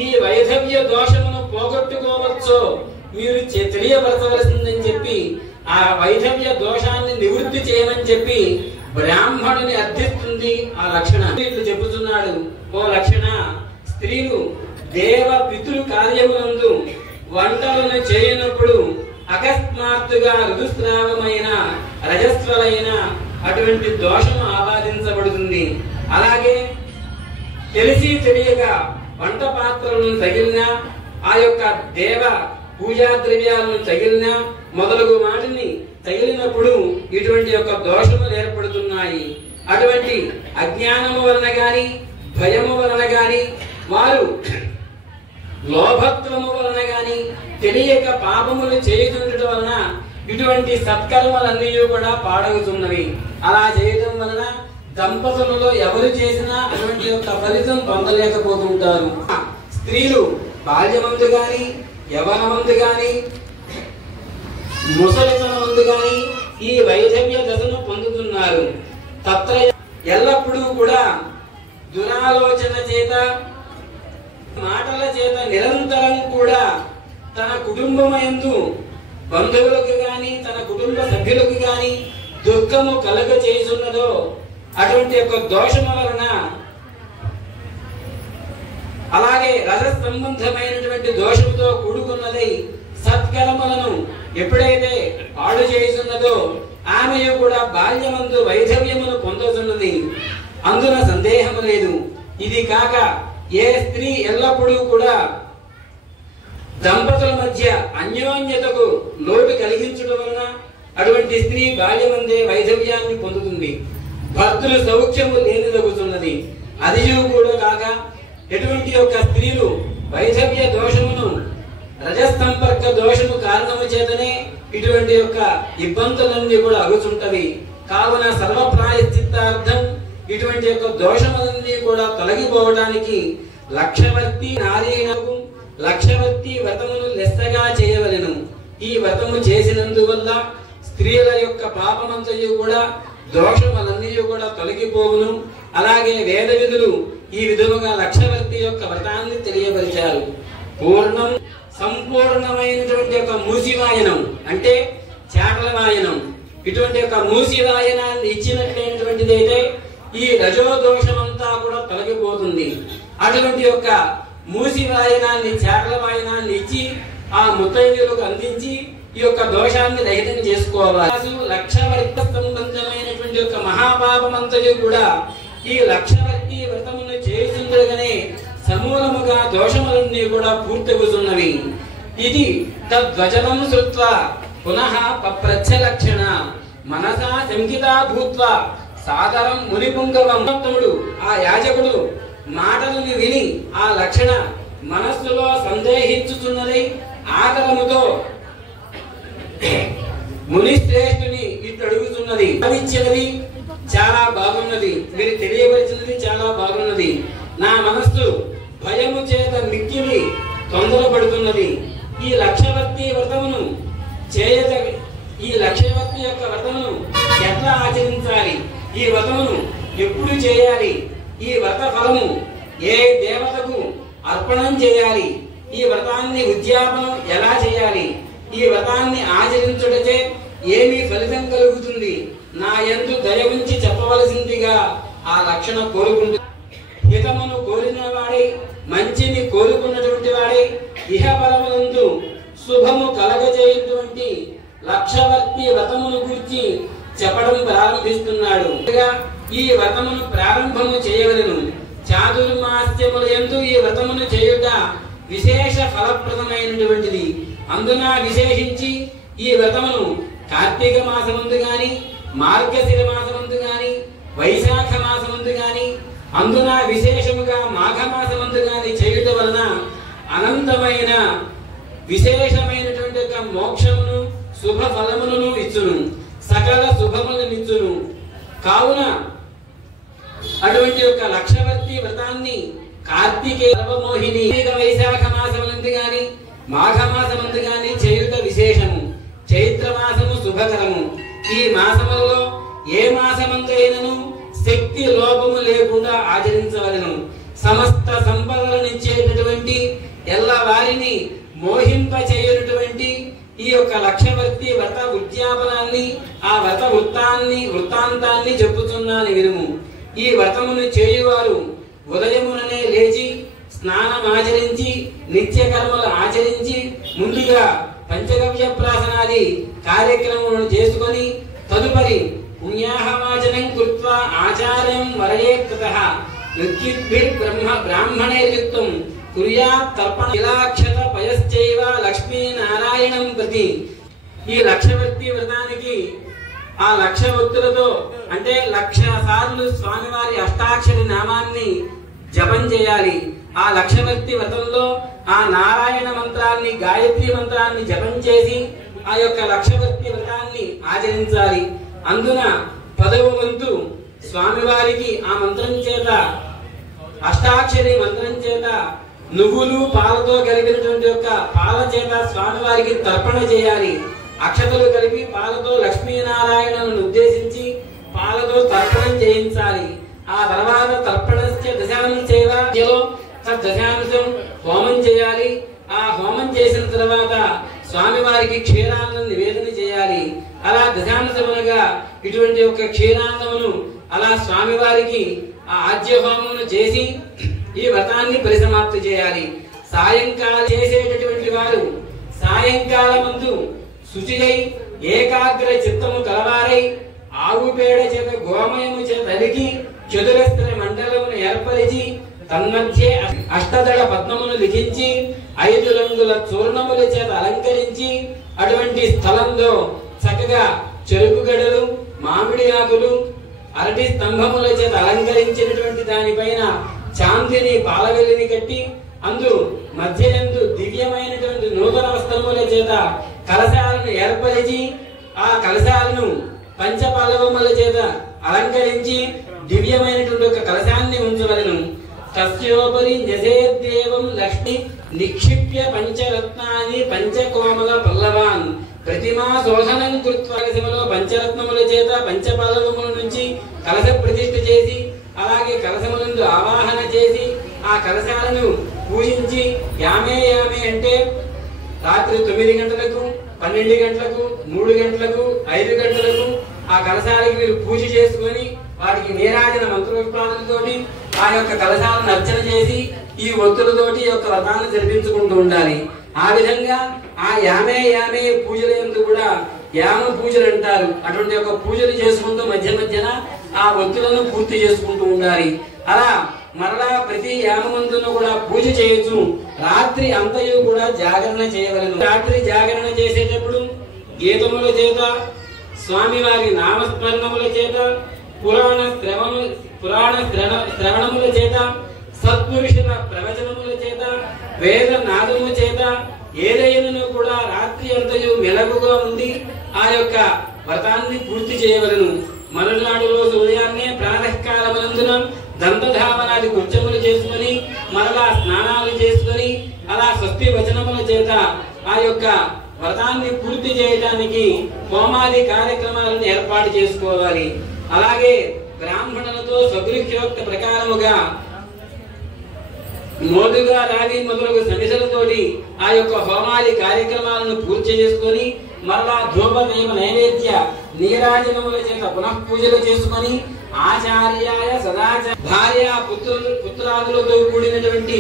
ఈ వైధవ్య దోషమును పోగొట్టుకోవచ్చో మీరు తెలియపరచవలసిందని చెప్పి ఆ వైధవ్య దోషాన్ని నివృత్తి చేయమని చెప్పి బ్రాహ్మణుని అర్థిస్తుంది ఆ లక్షణ. ఇట్లు చెబుతున్నాడు, ఓ లక్షణ, స్త్రీలు దేవ పితృ కార్యములందు వంటలను చేయనప్పుడు అకస్మాత్తుగా ఋతుస్రావమైన రజస్వలైన అటువంటి దోషము ఆపాదించబడుతుంది. అలాగే తెలిసి తెలియక వంట పాత్రలను తగిలిన, ఆ యొక్క దేవ పూజా ద్రవ్యాలను తగిలిన మొదలగు వాటిని తగిలినప్పుడు ఇటువంటి యొక్క దోషములు ఏర్పడుతున్నాయి. అటువంటి అజ్ఞానము వలన గాని, భయము వలన గాని, వారు లోభత్వము వలన గాని తెలియక పాపములు చేయుతుండటం వలన ఇటువంటి సత్కర్మలన్నీ కూడా పాడవుతున్నవి. అలా చేయడం వలన దంపతులలో ఎవరు చేసినా అటువంటి యొక్క ఫలితం పొందలేకపోతుంటారు. స్త్రీలు బాల్యమందు గాని, యవనమందు గాని, ముసలితనమందు గాని ఈ వైధవ్య దశను పొందుతున్నారు. తత్ర ఎల్లప్పుడూ కూడా దురాలోచన చేత, మాటల చేత నిరంతరం కూడా తన కుటుంబమందు బంధువులకు గాని తన కుటుంబ సభ్యులకు గాని దుఃఖము కలగ చేస్తున్నదో అటువంటి యొక్క దోషము వలన, అలాగే రజ సంబంధమైనటువంటి దోషముతో కూడుకున్నదై సత్కర్మలను ఎప్పుడైతే పాడు చేస్తున్నదో ఆమెయు కూడా బాల్యమందు వైధవ్యమును పొందుతున్నది, అందున సందేహము లేదు. ఇది కాక ఏ స్త్రీ ఎల్లప్పుడూ కూడా దంపతుల మధ్య అన్యోన్యతకు లోటు కలిగించడం వలన అటువంటి స్త్రీ బాల్యమందే వైధవ్యాన్ని పొందుతుంది, భర్తృ సౌఖ్యము లేనిదగుతున్నది. అది కూడా కాక ఎటువంటి యొక్క స్త్రీలు వైధవ్య దోషమును రజస్తంపర్క దోషము కారణము చేతనే ఇటువంటి యొక్క ఇబ్బందులన్నీ కూడా అగుతుంటవి. కావున సర్వప్రాయశ్చిత్తార్థం ఇటువంటి యొక్క దోషములన్నీ కూడా తొలగిపోవడానికి లక్షవర్తి నారీణకు లక్షవర్తి వ్రతమును లెస్సగా చేయవలెను. ఈ వ్రతము చేసినందువల్ల స్త్రీల యొక్క పాపమంతయు కూడా దోషములన్నీ కూడా తొలగిపోవును. అలాగే వేద విధులు ఈ విధముగా లక్షవర్తి యొక్క వ్రతాన్ని తెలియపరిచారు. పూర్ణం సంపూర్ణమైనటువంటి యొక్క మూసివాయనం అంటే చాటల వాయనం, ఇటువంటి యొక్క మూసివాయనాన్ని ఇచ్చినట్లయినటువంటిదైతే ఈ రజోదోషమంతా కూడా తొలగిపోతుంది. అటువంటి యొక్క మూసివాయనాన్ని చాటల వాయనాన్ని ఇచ్చి ఆ ముత్తైదులకు అందించి ఈ యొక్క దోషాన్ని రహితం చేసుకోవాలి. లక్షవర్తి సంబంధమైనటువంటి యొక్క మహాపాపమంతయు కూడా ఈ లక్షవర్తి వ్రతమును చేస్తుండగానే సమూలముగా దోషములన్నీ కూడా పూర్తవుతున్నవి. ఇది తద్వచనం శ్రుత్వా పునః పప్రచ్ఛ లక్షణ మనసా శంకితా భూత్వా సాదరం మునిపుంగవముడు ఆ యాజకుడు మాటలను విని ఆ లక్షణ మనస్సులో సందేహించుచున్నది. ఆదరముతో ముని శ్రేష్ఠుని ఇటు అడుగుతున్నది. ఇచ్చినది చాలా బాగున్నది, మీరు తెలియవలసినది చాలా బాగున్నది. నా మనస్సు భయము చేత మిక్కిలి తొందరపడుతున్నది. ఈ లక్షవర్తి వ్రతమును ఈ లక్షవర్తి యొక్క వ్రతమును ఎట్లా ఆచరించాలి, ఈ వ్రతమును ఎప్పుడు చేయాలి, ఈ వ్రత ఫలము ఏ దేవతకు అర్పణం చేయాలి, ఈ వ్రతాన్ని ఉద్యాపనం ఎలా చేయాలి, ఈ వ్రతాన్ని ఆచరించుటచే ఏమి ఫలితం కలుగుతుంది, నా యందు దయ ఉంచి చెప్పవలసిందిగా ఆ లక్షణ కోరుకుంటుంది. హితమును కోరిన వాడే, మంచిని కోరుకున్నటువంటి వాడే ఇహపరములందు శుభము కలగజేయుటువంటి లక్షవర్తి వ్రతమును గురించి చెప్పడం ప్రారంభిస్తున్నాడు. ఈ వ్రతమును ప్రారంభము చేయవలెను. చాతుర్మాస్యముల యందు ఈ వ్రతమును చేయుట విశేష ఫలప్రదమైనటువంటిది. అందున విశేషించి ఈ వ్రతమును కార్తీక మాసమందు గాని, మార్గశిర మాసమందు గాని, వైశాఖ మాసమందు గాని, అందున విశేషముగా మాఘమాసమందు గాని చేయుట వలన అనంతమైన విశేషమైనటువంటి యొక్క మోక్షమును శుభ ఫలములను ఇచ్చును, సకల శుభములను ఇచ్చును. కావున అటువంటి యొక్క లక్షవర్తి వ్రతాన్ని కార్తీకే సర్వమోహిని వైశాఖ మాసమందు గాని, మాఘమాసమందు గాని చేయుట విశేషము. చైత్ర మాసము శుభకరము. ఈ మాసములలో ఏ మాసమంతైనను శక్తి లోపము లేకుండా ఆచరించవలెను. సమస్త సంపదలను ఇచ్చేటటువంటి ఎల్ల వారిని మోహింపచేయనటువంటి ఈ యొక్క లక్షవర్తి వ్రత ఉద్యాపనాన్ని, ఆ వ్రత వృత్తాంతాన్ని చెప్పుతున్నాను వినుము. ఈ వ్రతమును చేయువారు ఉదయముననే లేచి స్నానమాచరించి నిత్య కర్మలు ఆచరించి ముందుగా పంచగవ్య ప్రాసనాది కార్యక్రమములను చేసుకొని తదుపరి పుణ్యాహవాచనం కృత్వా ఆచార్యం వరయేత్తతః బ్రాహ్మణైర్యుక్తం కుర్యాత్ తర్పణ ఇలాక్షత పయశ్చైవ లక్ష్మీ నారాయణం ప్రతి. ఈ లక్షవర్తి వ్రతానికి ఆ లక్ష భక్తులతో అంటే 1,00,000 సార్లు స్వామివారి అష్టాక్షరి నామాన్ని జపం చేయాలి. ఆ లక్షవర్తి వ్రతంలో ఆ నారాయణ మంత్రాన్ని, గాయత్రి మంత్రాన్ని జపం చేసి ఆ యొక్క లక్షవర్తి వ్రతాన్ని ఆచరించాలి. అందున 10వ వంతు స్వామివారికి ఆ మంత్రం చేత, అష్టాక్షరి మంత్రం చేత నువ్వులు పాలతో కలిపినటువంటి యొక్క పాల చేత స్వామివారికి తర్పణ చేయాలి. అక్షతలు కలిపి పాలతో లక్ష్మీనారాయణను ఉద్దేశించి పాలతో తర్పణం చేయించాలి. ఆ తర్వాత తర్పణస్య దశాంశ దశాంశం హోమం చేయాలి. ఆ హోమం చేసి చేసిన తర్వాత స్వామివారికి క్షీరాన్నం నివేదన చేయాలి. అలా దశాంశములుగా ఇటువంటి యొక్క క్షీరాన్నమును అలా స్వామివారికి ఆ ఆజ్యహోమమును చేసి ఈ వ్రతాన్ని పరిసమాప్తి చేయాలి. సాయంకాలం చేసేటటువంటి వారు సాయంకాలమందు శుచియై ఏకాగ్ర చిత్తము కలవారై ఆవు పేడ చేత గోమయము చేత అలికి చతురస్ర మండలమును ఏర్పరిచి తన్మధ్య అష్టదళ పద్మమును లిఖించి 5 రంగుల చూర్ణముల చేత అలంకరించి అటువంటి స్థలంలో చక్కగా చెరుకు గడలు, మామిడి ఆకులు, అరటి స్తంభముల చేత అలంకరించినటువంటి దానిపైన చాందిని పాలవెల్లిని కట్టి అందు మధ్యనందు దివ్యమైనటువంటి నూతన వస్త్రముల చేత కలశాలను ఏర్పరిచి ఆ కలశాలను పంచపల్లవముల చేత అలంకరించి దివ్యమైనటువంటి ఒక కలశాన్ని ఉంచవలను. తస్యోపరి న్యసేద్దేవం లక్ష్మి నిక్షిప్య పంచరత్నాన్ని పంచకోమల పల్లవాన్ ప్రతిమా శోధనం కృత్వా కలశములో పంచరత్నముల చేత పంచపల్లవముల నుంచి కలశ ప్రతిష్ఠ చేసి అలాగే కలశములందు ఆవాహన చేసి ఆ కలశాలను పూజించి యామే అంటే రాత్రి 9 గంటలకు, 12 గంటలకు, 3 గంటలకు, 5 గంటలకు ఆ కలశాలకి మీరు పూజ చేసుకొని వాటికి నీరాజన మంత్రోత్పాదనతోటి ఆ యొక్క కలశాలను అర్చన చేసి ఈ ఒత్తులతోటి యొక్క వ్రతాన్ని జరిపించుకుంటూ ఉండాలి. ఆ విధంగా ఆ యామే పూజలందు కూడా యామ పూజలు అంటారు. అటువంటి యొక్క పూజలు చేసుకుంటూ మధ్య మధ్యన ఆ ఒత్తులను పూర్తి చేసుకుంటూ ఉండాలి. అలా మరలా ప్రతి యామమందును కూడా పూజ చేయొచ్చు. రాత్రి అంతయు కూడా జాగరణ చేయవలను. రాత్రి జాగరణ చేసేటప్పుడు గీతముల చేత, స్వామివారి నామస్మరణముల చేత, పురాణ శ్రవణముల చేత, సత్పురుషుల ప్రవచనముల చేత, వేద నాదము చేత ఏదైనా కూడా రాత్రి అంతయు మెలకుగా ఉండి ఆ యొక్క వ్రతాన్ని పూర్తి చేయవలను. మరునాడు రోజు ఉదయాన్నే ప్రాతకాలమందున దంతధావనాది కృత్యములు చేసుకుని మరలా స్నానాలు చేసుకుని అలా స్వస్తి వచనముల చేత ఆ యొక్క వ్రతాన్ని పూర్తి చేయడానికి హోమాది కార్యక్రమాలను ఏర్పాటు చేసుకోవాలి. అలాగే బ్రాహ్మణులతో స్వగృహ్యోక్త ప్రకారముగా మోదుగా రావి మొదలగు సమిధలతోటి ఆ యొక్క హోమాది కార్యక్రమాలను పూర్తి చేసుకొని మరలా ధూపదీప నైవేద్య నీరాజనముల చేత పునః పూజలు చేసుకొని ఆచార్యాయ సదాచార భార్య పుత్రాదులతో కూడినటువంటి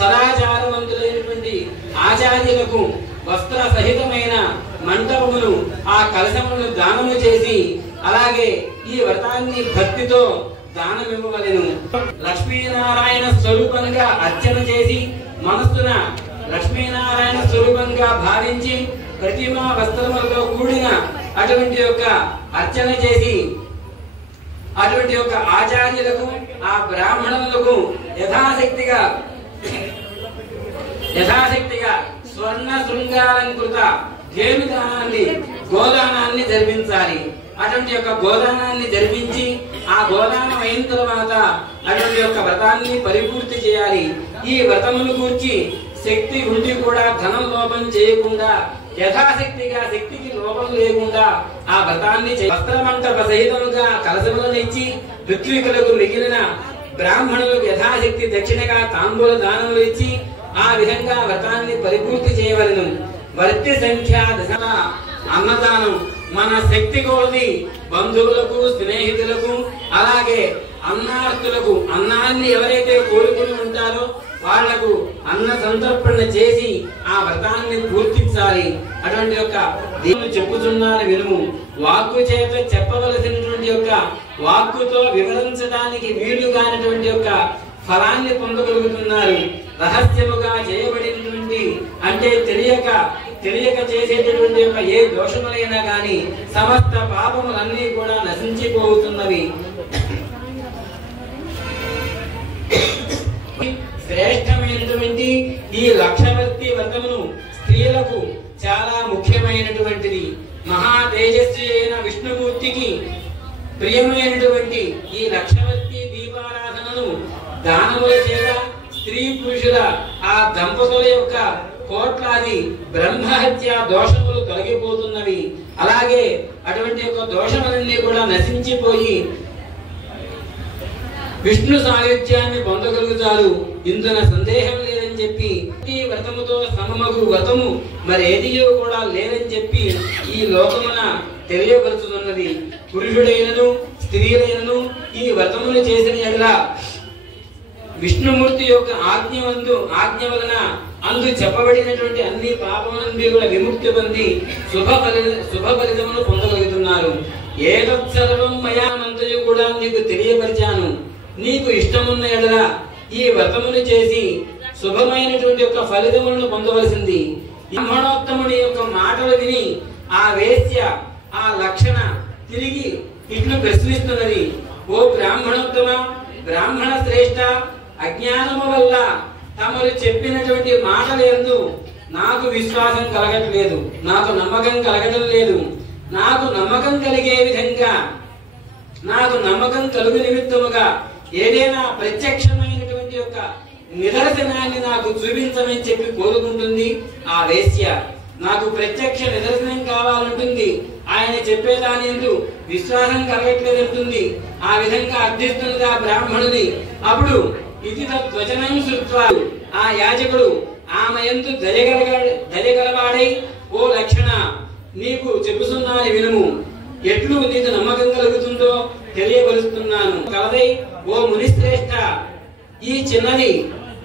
సదాచారవంతులైనటువంటి ఆచార్యులకు వస్త్ర సహితమైన మంటపమును ఆ కలశములను దానము చేసి అలాగే ఈ వ్రతాన్ని భక్తితో దానమివ్వవలెను. లక్ష్మీనారాయణ స్వరూపంగా అర్చన చేసి మనస్సున లక్ష్మీనారాయణ స్వరూపంగా భావించి ప్రతిమా వస్త్రములతో కూడిన అటువంటి యొక్క అర్చన చేసి అటువంటి యొక్క ఆచార్యులకు ఆ బ్రాహ్మణులకు యథాశక్తిగా స్వర్ణ శృంగాలంకృత దేవిదానాన్ని గోదానాన్ని జరిపించాలి. అటువంటి యొక్క గోదానాన్ని జరిపించి ఆ గోదానం అయిన తర్వాత అటువంటి యొక్క వ్రతాన్ని పరిపూర్తి చేయాలి. ఈ వ్రతమును గూర్చి శక్తి ఉండి కూడా ధనం లోపం చేయకుండా యథాశక్తిగా శక్తికి లోపం లేకుండా ఆ వ్రతాన్ని వస్త్రమంటప సహితముగా కలశములను ఇచ్చి ఋత్వికులకు మిగిలిన బ్రాహ్మణులకు యథాశక్తి దక్షిణగా తాంబూల దానములు ఇచ్చి ఆ విధంగా వ్రతాన్ని పరిపూర్తి చేయవలెను. వర్తి సంఖ్యా దశల అన్నదానం మన శక్తి కొలది బంధువులకు స్నేహితులకు అలాగే అన్నార్థులకు అన్నాన్ని ఎవరైతే కోరుకుని ఉంటారో వాళ్లకు అన్న సంతర్పణ చేసి ఆ వ్రతాన్ని పూర్తించాలి. అటువంటి యొక్క దేవుడు చెప్పుచున్నాను వినుము. వాక్కు చేత చెప్పవలసినటువంటి యొక్క వాక్కుతో వివరించడానికి వీలు కానటువంటి యొక్క ఫలాన్ని పొందగలుగుతున్నారు. రహస్యముగా చేయబడినటువంటి అంటే తెలియక చేసేటటువంటి యొక్క ఏ దోషములైనా గాని సమస్త పాపములన్నీ కూడా నశించిపోతున్నవి. శ్రేష్టమైనటువంటి ఈ లక్షవర్తి వ్రతమును స్త్రీలకు చాలా ముఖ్యమైనటువంటిది. మహా తేజస్వి అయిన విష్ణుమూర్తికి ప్రియమైనటువంటి ఈ లక్షవర్తి దీపారాధనను దానముల చేత స్త్రీ పురుషుల ఆ దంపతుల యొక్క కోట్లాది బ్రహ్మహత్య దోషములు తొలగిపోతున్నవి. అలాగే అటువంటి యొక్క దోషములన్నీ కూడా నశించిపోయి విష్ణు సాయుధ్యాన్ని పొందగలుగుతారు. ఇందున సందేహం లేదని చెప్పి ఈ వ్రతముతో సమమగు వ్రతము మరేదియో కూడా లేదని చెప్పి ఈ లోకమున తెలియపరుచుతున్నది. పురుషుడైనను స్త్రీలైనను ఈ వ్రతమును చేసిన ఎడల విష్ణుమూర్తి యొక్క ఆజ్ఞ వలన అందు చెప్పబడినటువంటి అన్ని పాపముల నుండి కూడా విముక్తి పొంది శుభ ఫలితమును పొందగలుగుతున్నారు. ఏతత్సర్వం మయామంతయు కూడా నీకు తెలియపరిచాను. నీకు ఇష్టమున్న ఎడల ఈ వ్రతమును చేసి శుభమైనటువంటి యొక్క ఫలితములను పొందవలసింది. బ్రాహ్మణోత్తముని యొక్క మాటలు విని ఆ వేశ్య ఆ లక్షణ తిరిగి ఇట్లు ప్రశ్నిస్తున్నది. ఓ బ్రాహ్మణోత్తమ, బ్రాహ్మణ శ్రేష్ఠ, అజ్ఞానము వల్ల తమరు చెప్పినటువంటి మాటలందు నాకు విశ్వాసం కలగట్లేదు, నాకు నమ్మకం కలగడం లేదు. నాకు నమ్మకం కలిగే విధంగా, నాకు నమ్మకం కలుగు నిమిత్తముగా ఏదైనా ప్రత్యక్షమైనటువంటి యొక్క నిదర్శనాన్ని నాకు చూపించమని చెప్పి కోరుకుంటుంది ఆ వేశ్య. నాకు ప్రత్యక్ష నిదర్శనం కావాలంటుంది. ఆయన చెప్పేదాని యందు విశ్వాసం కలగట్లేదంటుంది. ఆ విధంగా అర్థిస్తున్నది ఆ బ్రాహ్మణుని. అప్పుడు ఇది త్వచనం శృత్వా ఆ యాజకుడు ఆమె యందు దయగలవాడై, ఓ లక్షణ, నీకు చెప్పుతున్నాను వినుము. ఎట్లు నీకు నమ్మకం కలుగుతుందో తెలియపరుస్తున్నాను. కలదై ఓ మునిశ్రేష్ఠ, ఈ చిన్నది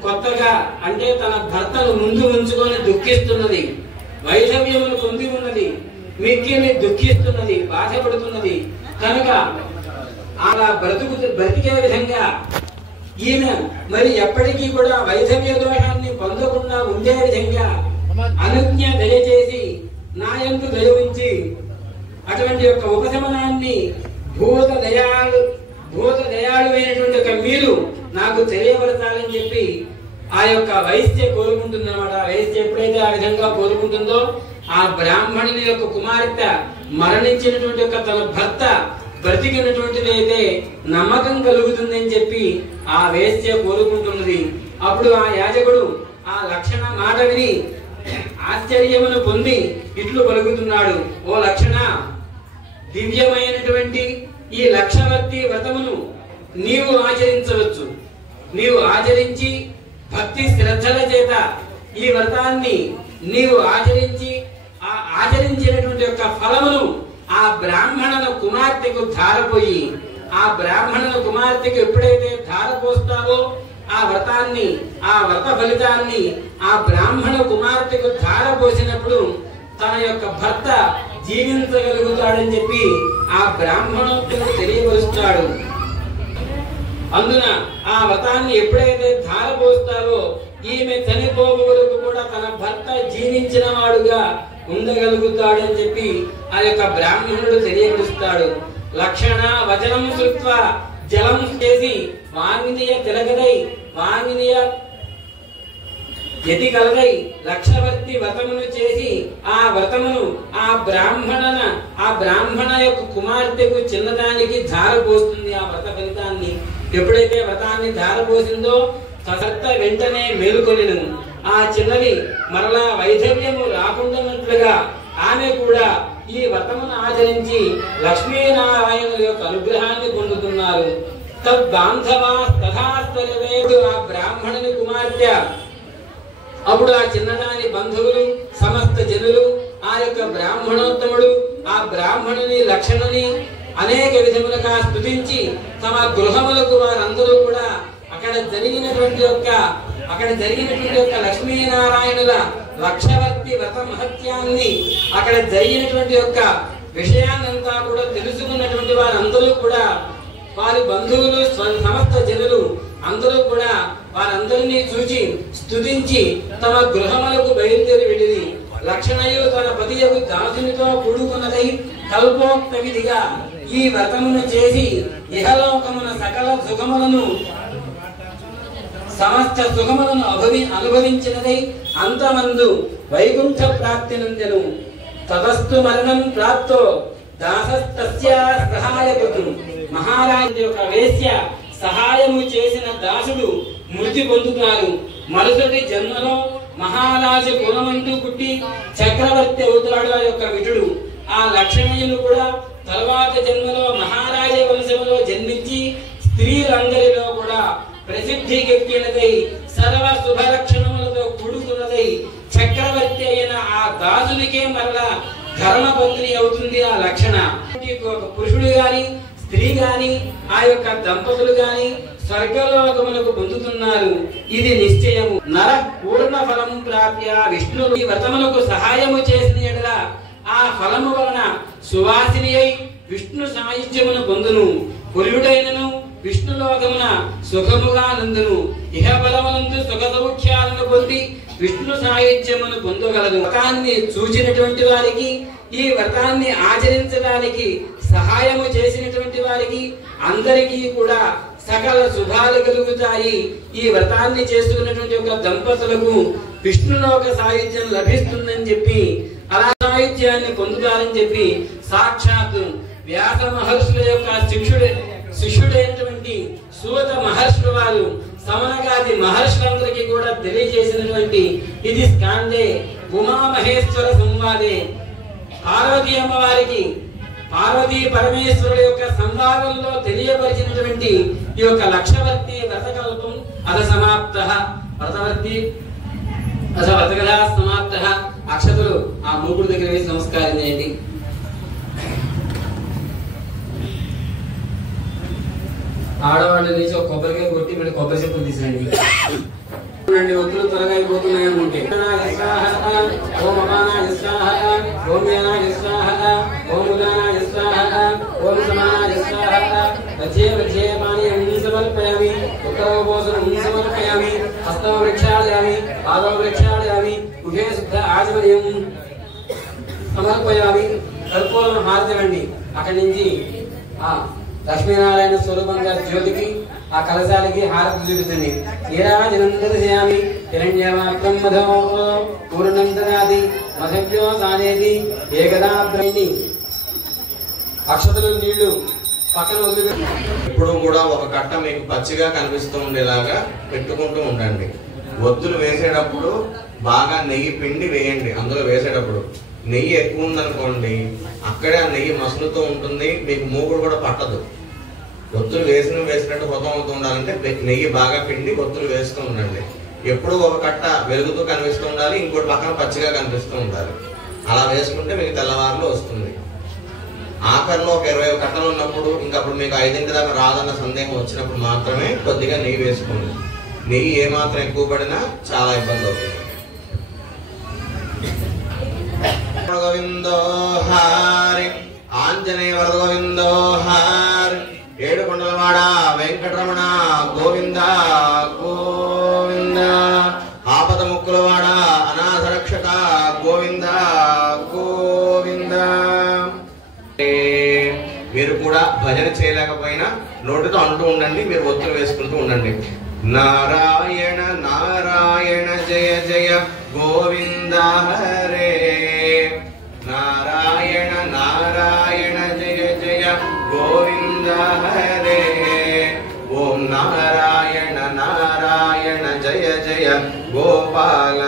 కొత్తగా అంటే తన భర్తను ముందు ఉంచుకొని దుఃఖిస్తున్నది, వైధవ్యమును పొంది ఉన్నది, మిక్కిలి దుఃఖిస్తున్నది, బాధపడుతున్నది. కనుక అలా బ్రతికే విధంగా ఈమె మరి ఎప్పటికీ కూడా వైధవ్య దోషాన్ని పొందకుండా ఉండే విధంగా అనుజ్ఞ దయచేసి నా యందు దయ ఉంచి అటువంటి యొక్క ఉపశమనాన్ని భూత దయాళు అయినటువంటి ఒక మీరు నాకు తెలియపరచాలని చెప్పి ఆ యొక్క వైశ్య కోరుకుంటుంది అనమాట. వైశ్య ఎప్పుడైతే ఆ విధంగా కోరుకుంటుందో ఆ బ్రాహ్మణుని యొక్క కుమార్తె మరణించినటువంటి యొక్క తన భర్త బ్రతికినటువంటిది అయితే నమ్మకం కలుగుతుందని చెప్పి ఆ వేశ్య కోరుకుంటున్నది. అప్పుడు ఆ యాజకుడు ఆ లక్షణ మాట విని ఆశ్చర్యమును పొంది ఇట్లు పలుకుతున్నాడు. ఓ లక్షణ, దివ్యమైనటువంటి ఈ లక్షవర్తి వ్రతమును నీవు ఆచరించవచ్చు. నీవు ఆచరించి భక్తి శ్రద్ధల చేత ఈ వ్రతాన్ని నీవు ఆచరించి ఆ ఆచరించినటువంటి యొక్క ఫలమును ఆ బ్రాహ్మణుల కుమార్తెకు ధారపోయి, ఆ బ్రాహ్మణుల కుమార్తెకు ఎప్పుడైతే ధారపోస్తావో ఆ వ్రతాన్ని, ఆ వ్రత ఫలితాన్ని ఆ బ్రాహ్మణ కుమార్తెకు ధారపోసినప్పుడు తన యొక్క భర్త జీవించగలుగుతాడని చెప్పి ఆ బ్రాహ్మణోత్తముడు తెలియపరుస్తాడు. అందున ఆ వ్రతాన్ని ఎప్పుడైతే ధారపోస్తావో ఈమె చనిపోవు వరకు కూడా తన భర్త జీవించిన వాడుగా ఉండగలుగుతాడని చెప్పి ఆ యొక్క బ్రాహ్మణుడు తెలియపరుస్తాడు. లక్షణ వచనం శృత్వ జలం చేసి వాంగ్నియ తిలగదై వాంగ్నియ యతి కలదై లక్షవర్తి వ్రతమును చేసి ఆ వ్రతమును ఆ బ్రాహ్మణ యొక్క కుమార్తెకు చిన్నదానికి ధారపోస్తుంది. ఆ వ్రత ఫలితాన్ని ఎప్పుడైతే వ్రతాన్ని ధారపోసిందో భర్త వెంటనే మేలుకొనెను. ఆ చిన్నది మరలా వైధవ్యము రాకుండానట్లుగా ఆమె కూడా ఈ వ్రతమును ఆచరించి లక్ష్మీనారాయణుల యొక్క అనుగ్రహాన్ని పొందుతున్నారు. తద్బాంధవా తథాస్తరవేడు ఆ బ్రాహ్మణుని కుమార్తె. అప్పుడు ఆ చిన్నదాని బంధువులు సమస్త జనులు ఆ యొక్క బ్రాహ్మణోత్తముడు ఆ బ్రాహ్మణుని లక్షణని అనేక విధములుగా స్తుతించి తమ గృహములకు వారందరూ కూడా అక్కడ జరిగినటువంటి యొక్క లక్ష్మీనారాయణుల లక్షవర్తి వ్రత మహత్యాన్ని, అక్కడ జరిగినటువంటి యొక్క విషయాన్నంతా కూడా తెలుసుకున్నటువంటి వారందరూ కూడా వారి బంధువులు సమస్త జనులు అందరూ కూడా వారందరినీ చూచి స్తుతించి తమ గృహములకు బయలుదేరి వెళ్ళింది. లక్షణయు తన పతియకు దాసునితో కూడుకున్నదై కల్పోక్త విధిగా ఈ వ్రతమును చేసి ఇహలోకమున సకల సుఖములను సమస్త సుఖములను అనుభవించినదై అంతమందు వైకుంఠ ప్రాప్తి నందెను. తతస్తు మరణం ప్రాప్తో దాసస్తస్య సహాయపతు. మహారాజు యొక్క వేశ్య సహాయము చేసిన దాసుడు మృతి పొందుతారు. మరుసటి జన్మలో మహారాజు కులమంటూ పుట్టి చక్రవర్తి అవుతాడు ఆ యొక్క విటుడు. ఆ లక్షణయులు కూడా తరువాత జన్మలో మహారాజ వంశంలో జన్మించి స్త్రీలందరిలో కూడా ప్రసిద్ధికెక్కినదై సర్వ శుభ లక్షణములతో అయి చక్రవర్తి అయిన ఆ దాసునికే మరలా ధర్మపత్ని అవుతుంది ఆ లక్షణ. ఒక పురుషుడు గాని స్త్రీ గాని ఆ యొక్క దంపతులు గాని స్వర్గలోకములకు పొందుతున్నారు. ఇది నిశ్చయము. నర పూర్ణ ఫలం ప్రాప్య విష్ణువు ఈ వ్రతములకు సహాయము చేసిన ఎడల ఆ ఫలము వలన సువాసిని అయి విష్ణు సాయుధ్యమును పొందును. పురుషుడైనను విష్ణులోకమున సుఖముగా నందును. ఇహ బలమునందు సుఖ సౌఖ్యాలను పొంది విష్ణు సాయుధ్యమును పొందగలదు. వ్రతాన్ని చూచినటువంటి వారికి, ఈ వ్రతాన్ని ఆచరించడానికి సహాయము చేసినటువంటి వారికి అందరికీ కూడా సకల శుభాలు కలుగుతాయి. ఈ వ్రతాన్ని చేసుకున్నటువంటి ఒక దంపతులకు విష్ణులోక సాయుధ్యం లభిస్తుందని చెప్పి, అలా సాయుధ్యాన్ని పొందుతారని చెప్పి సాక్షాత్ వ్యాస మహర్షుల యొక్క శిష్యుడైనటువంటి సూత మహర్షుల వారు సమనగాది మహర్షులందరికీ కూడా తెలియజేసినటువంటి ఇది స్కాందే ఉమామహేశ్వర సంవాదే. పార్వతీ అమ్మవారికి పార్వతీ పరమేశ్వరుల యొక్క సంవాదంలో తెలియపరిచినటువంటి ఈ యొక్క లక్షవర్తి వ్రతకల్పం అద సమాప్త. వ్రతవర్తి వ్రతకథా సమాప్త. అక్షతులు ఆ మూకుడు దగ్గర వేసి నమస్కారం చేయండి. ఆడవాళ్ళు లేచి ఒక కొబ్బరికాయ కొట్టి మళ్ళీ కొబ్బరి చెప్పులు తీసిరండి. ఒత్తులు త్వరగా అయిపోతున్నాయి అనుకుంటే ఓం అపానాయ స్వాహ, ఓం జ్ఞానాయ స్వాహ, ఓం ఉదానాయ స్వాహ, ఓం సమానాయ స్వాహ. వజ్రే వజ్రే పానీయం సమర్పయామి, ఉత్తరోపోసనం సమర్పయామి, హస్తవ వృక్షాళయామి, పాదవ వృక్షాళయామి, ఉభయ శుద్ధ ఆచమనీయం సమర్పయామి. కర్పూరం హారతివండి. అక్కడి నుంచి ఆ లక్ష్మీనారాయణ స్వరూపంగా జ్యోతికి ఆ కలశాలకి హారతి చూపించండి. నీరాజనందరయామి హిరణ్యమాత్రం మధో పూర్ణంతరాది మధవ్యో సానేది ఏకదాబ్రైని. అక్షతలు నీళ్లు పక్కన వదిలిపెట్టి ఇప్పుడు కూడా ఒక కట్ట మీకు పచ్చిగా కనిపిస్తూ ఉండేలాగా పెట్టుకుంటూ ఉండండి. ఒత్తులు వేసేటప్పుడు బాగా నెయ్యి పిండి వేయండి. అందులో వేసేటప్పుడు నెయ్యి ఎక్కువ ఉందనుకోండి, అక్కడే ఆ నెయ్యి మసులుతూ ఉంటుంది, మీకు మూగుడు కూడా పట్టదు. ఒత్తులు వేసినట్టు హృతం అవుతూ ఉండాలంటే నెయ్యి బాగా పిండి ఒత్తులు వేస్తూ ఉండండి. ఎప్పుడు ఒక కట్ట వెలుగుతూ కనిపిస్తూ ఉండాలి, ఇంకోటి పక్కన పచ్చిగా కనిపిస్తూ ఉండాలి. అలా వేసుకుంటే మీకు తెల్లవారులో వస్తుంది. ఆఖరిలో ఒక 20 కట్టలు ఉన్నప్పుడు, ఇంకప్పుడు మీకు 5 దాకా రాదన్న సందేహం వచ్చినప్పుడు మాత్రమే కొద్దిగా నెయ్యి వేసుకోండి. నెయ్యి ఏమాత్రం ఎక్కువ పడినా చాలా ఇబ్బంది అవుతుంది. గోవిందో హారి ఆంజనేయ వరద గోవిందో హారి ఏడుకొండలవాడ వెంకటరమణ గోవింద గోవింద. ఆపద ముక్కులవాడ అనాథ రక్షక గోవింద గోవింద. మీరు కూడా భజన చేయలేకపోయినా నోటితో అంటూ ఉండండి, మీరు ఒత్తులు వేసుకుంటూ ఉండండి. నారాయణ నారాయణ జయ జయ గోవింద హరే. నారాయణ నారాయణ జయ జయ గోవింద హరే. ఓం నారాయణ నారాయణ జయ జయ గోపాల.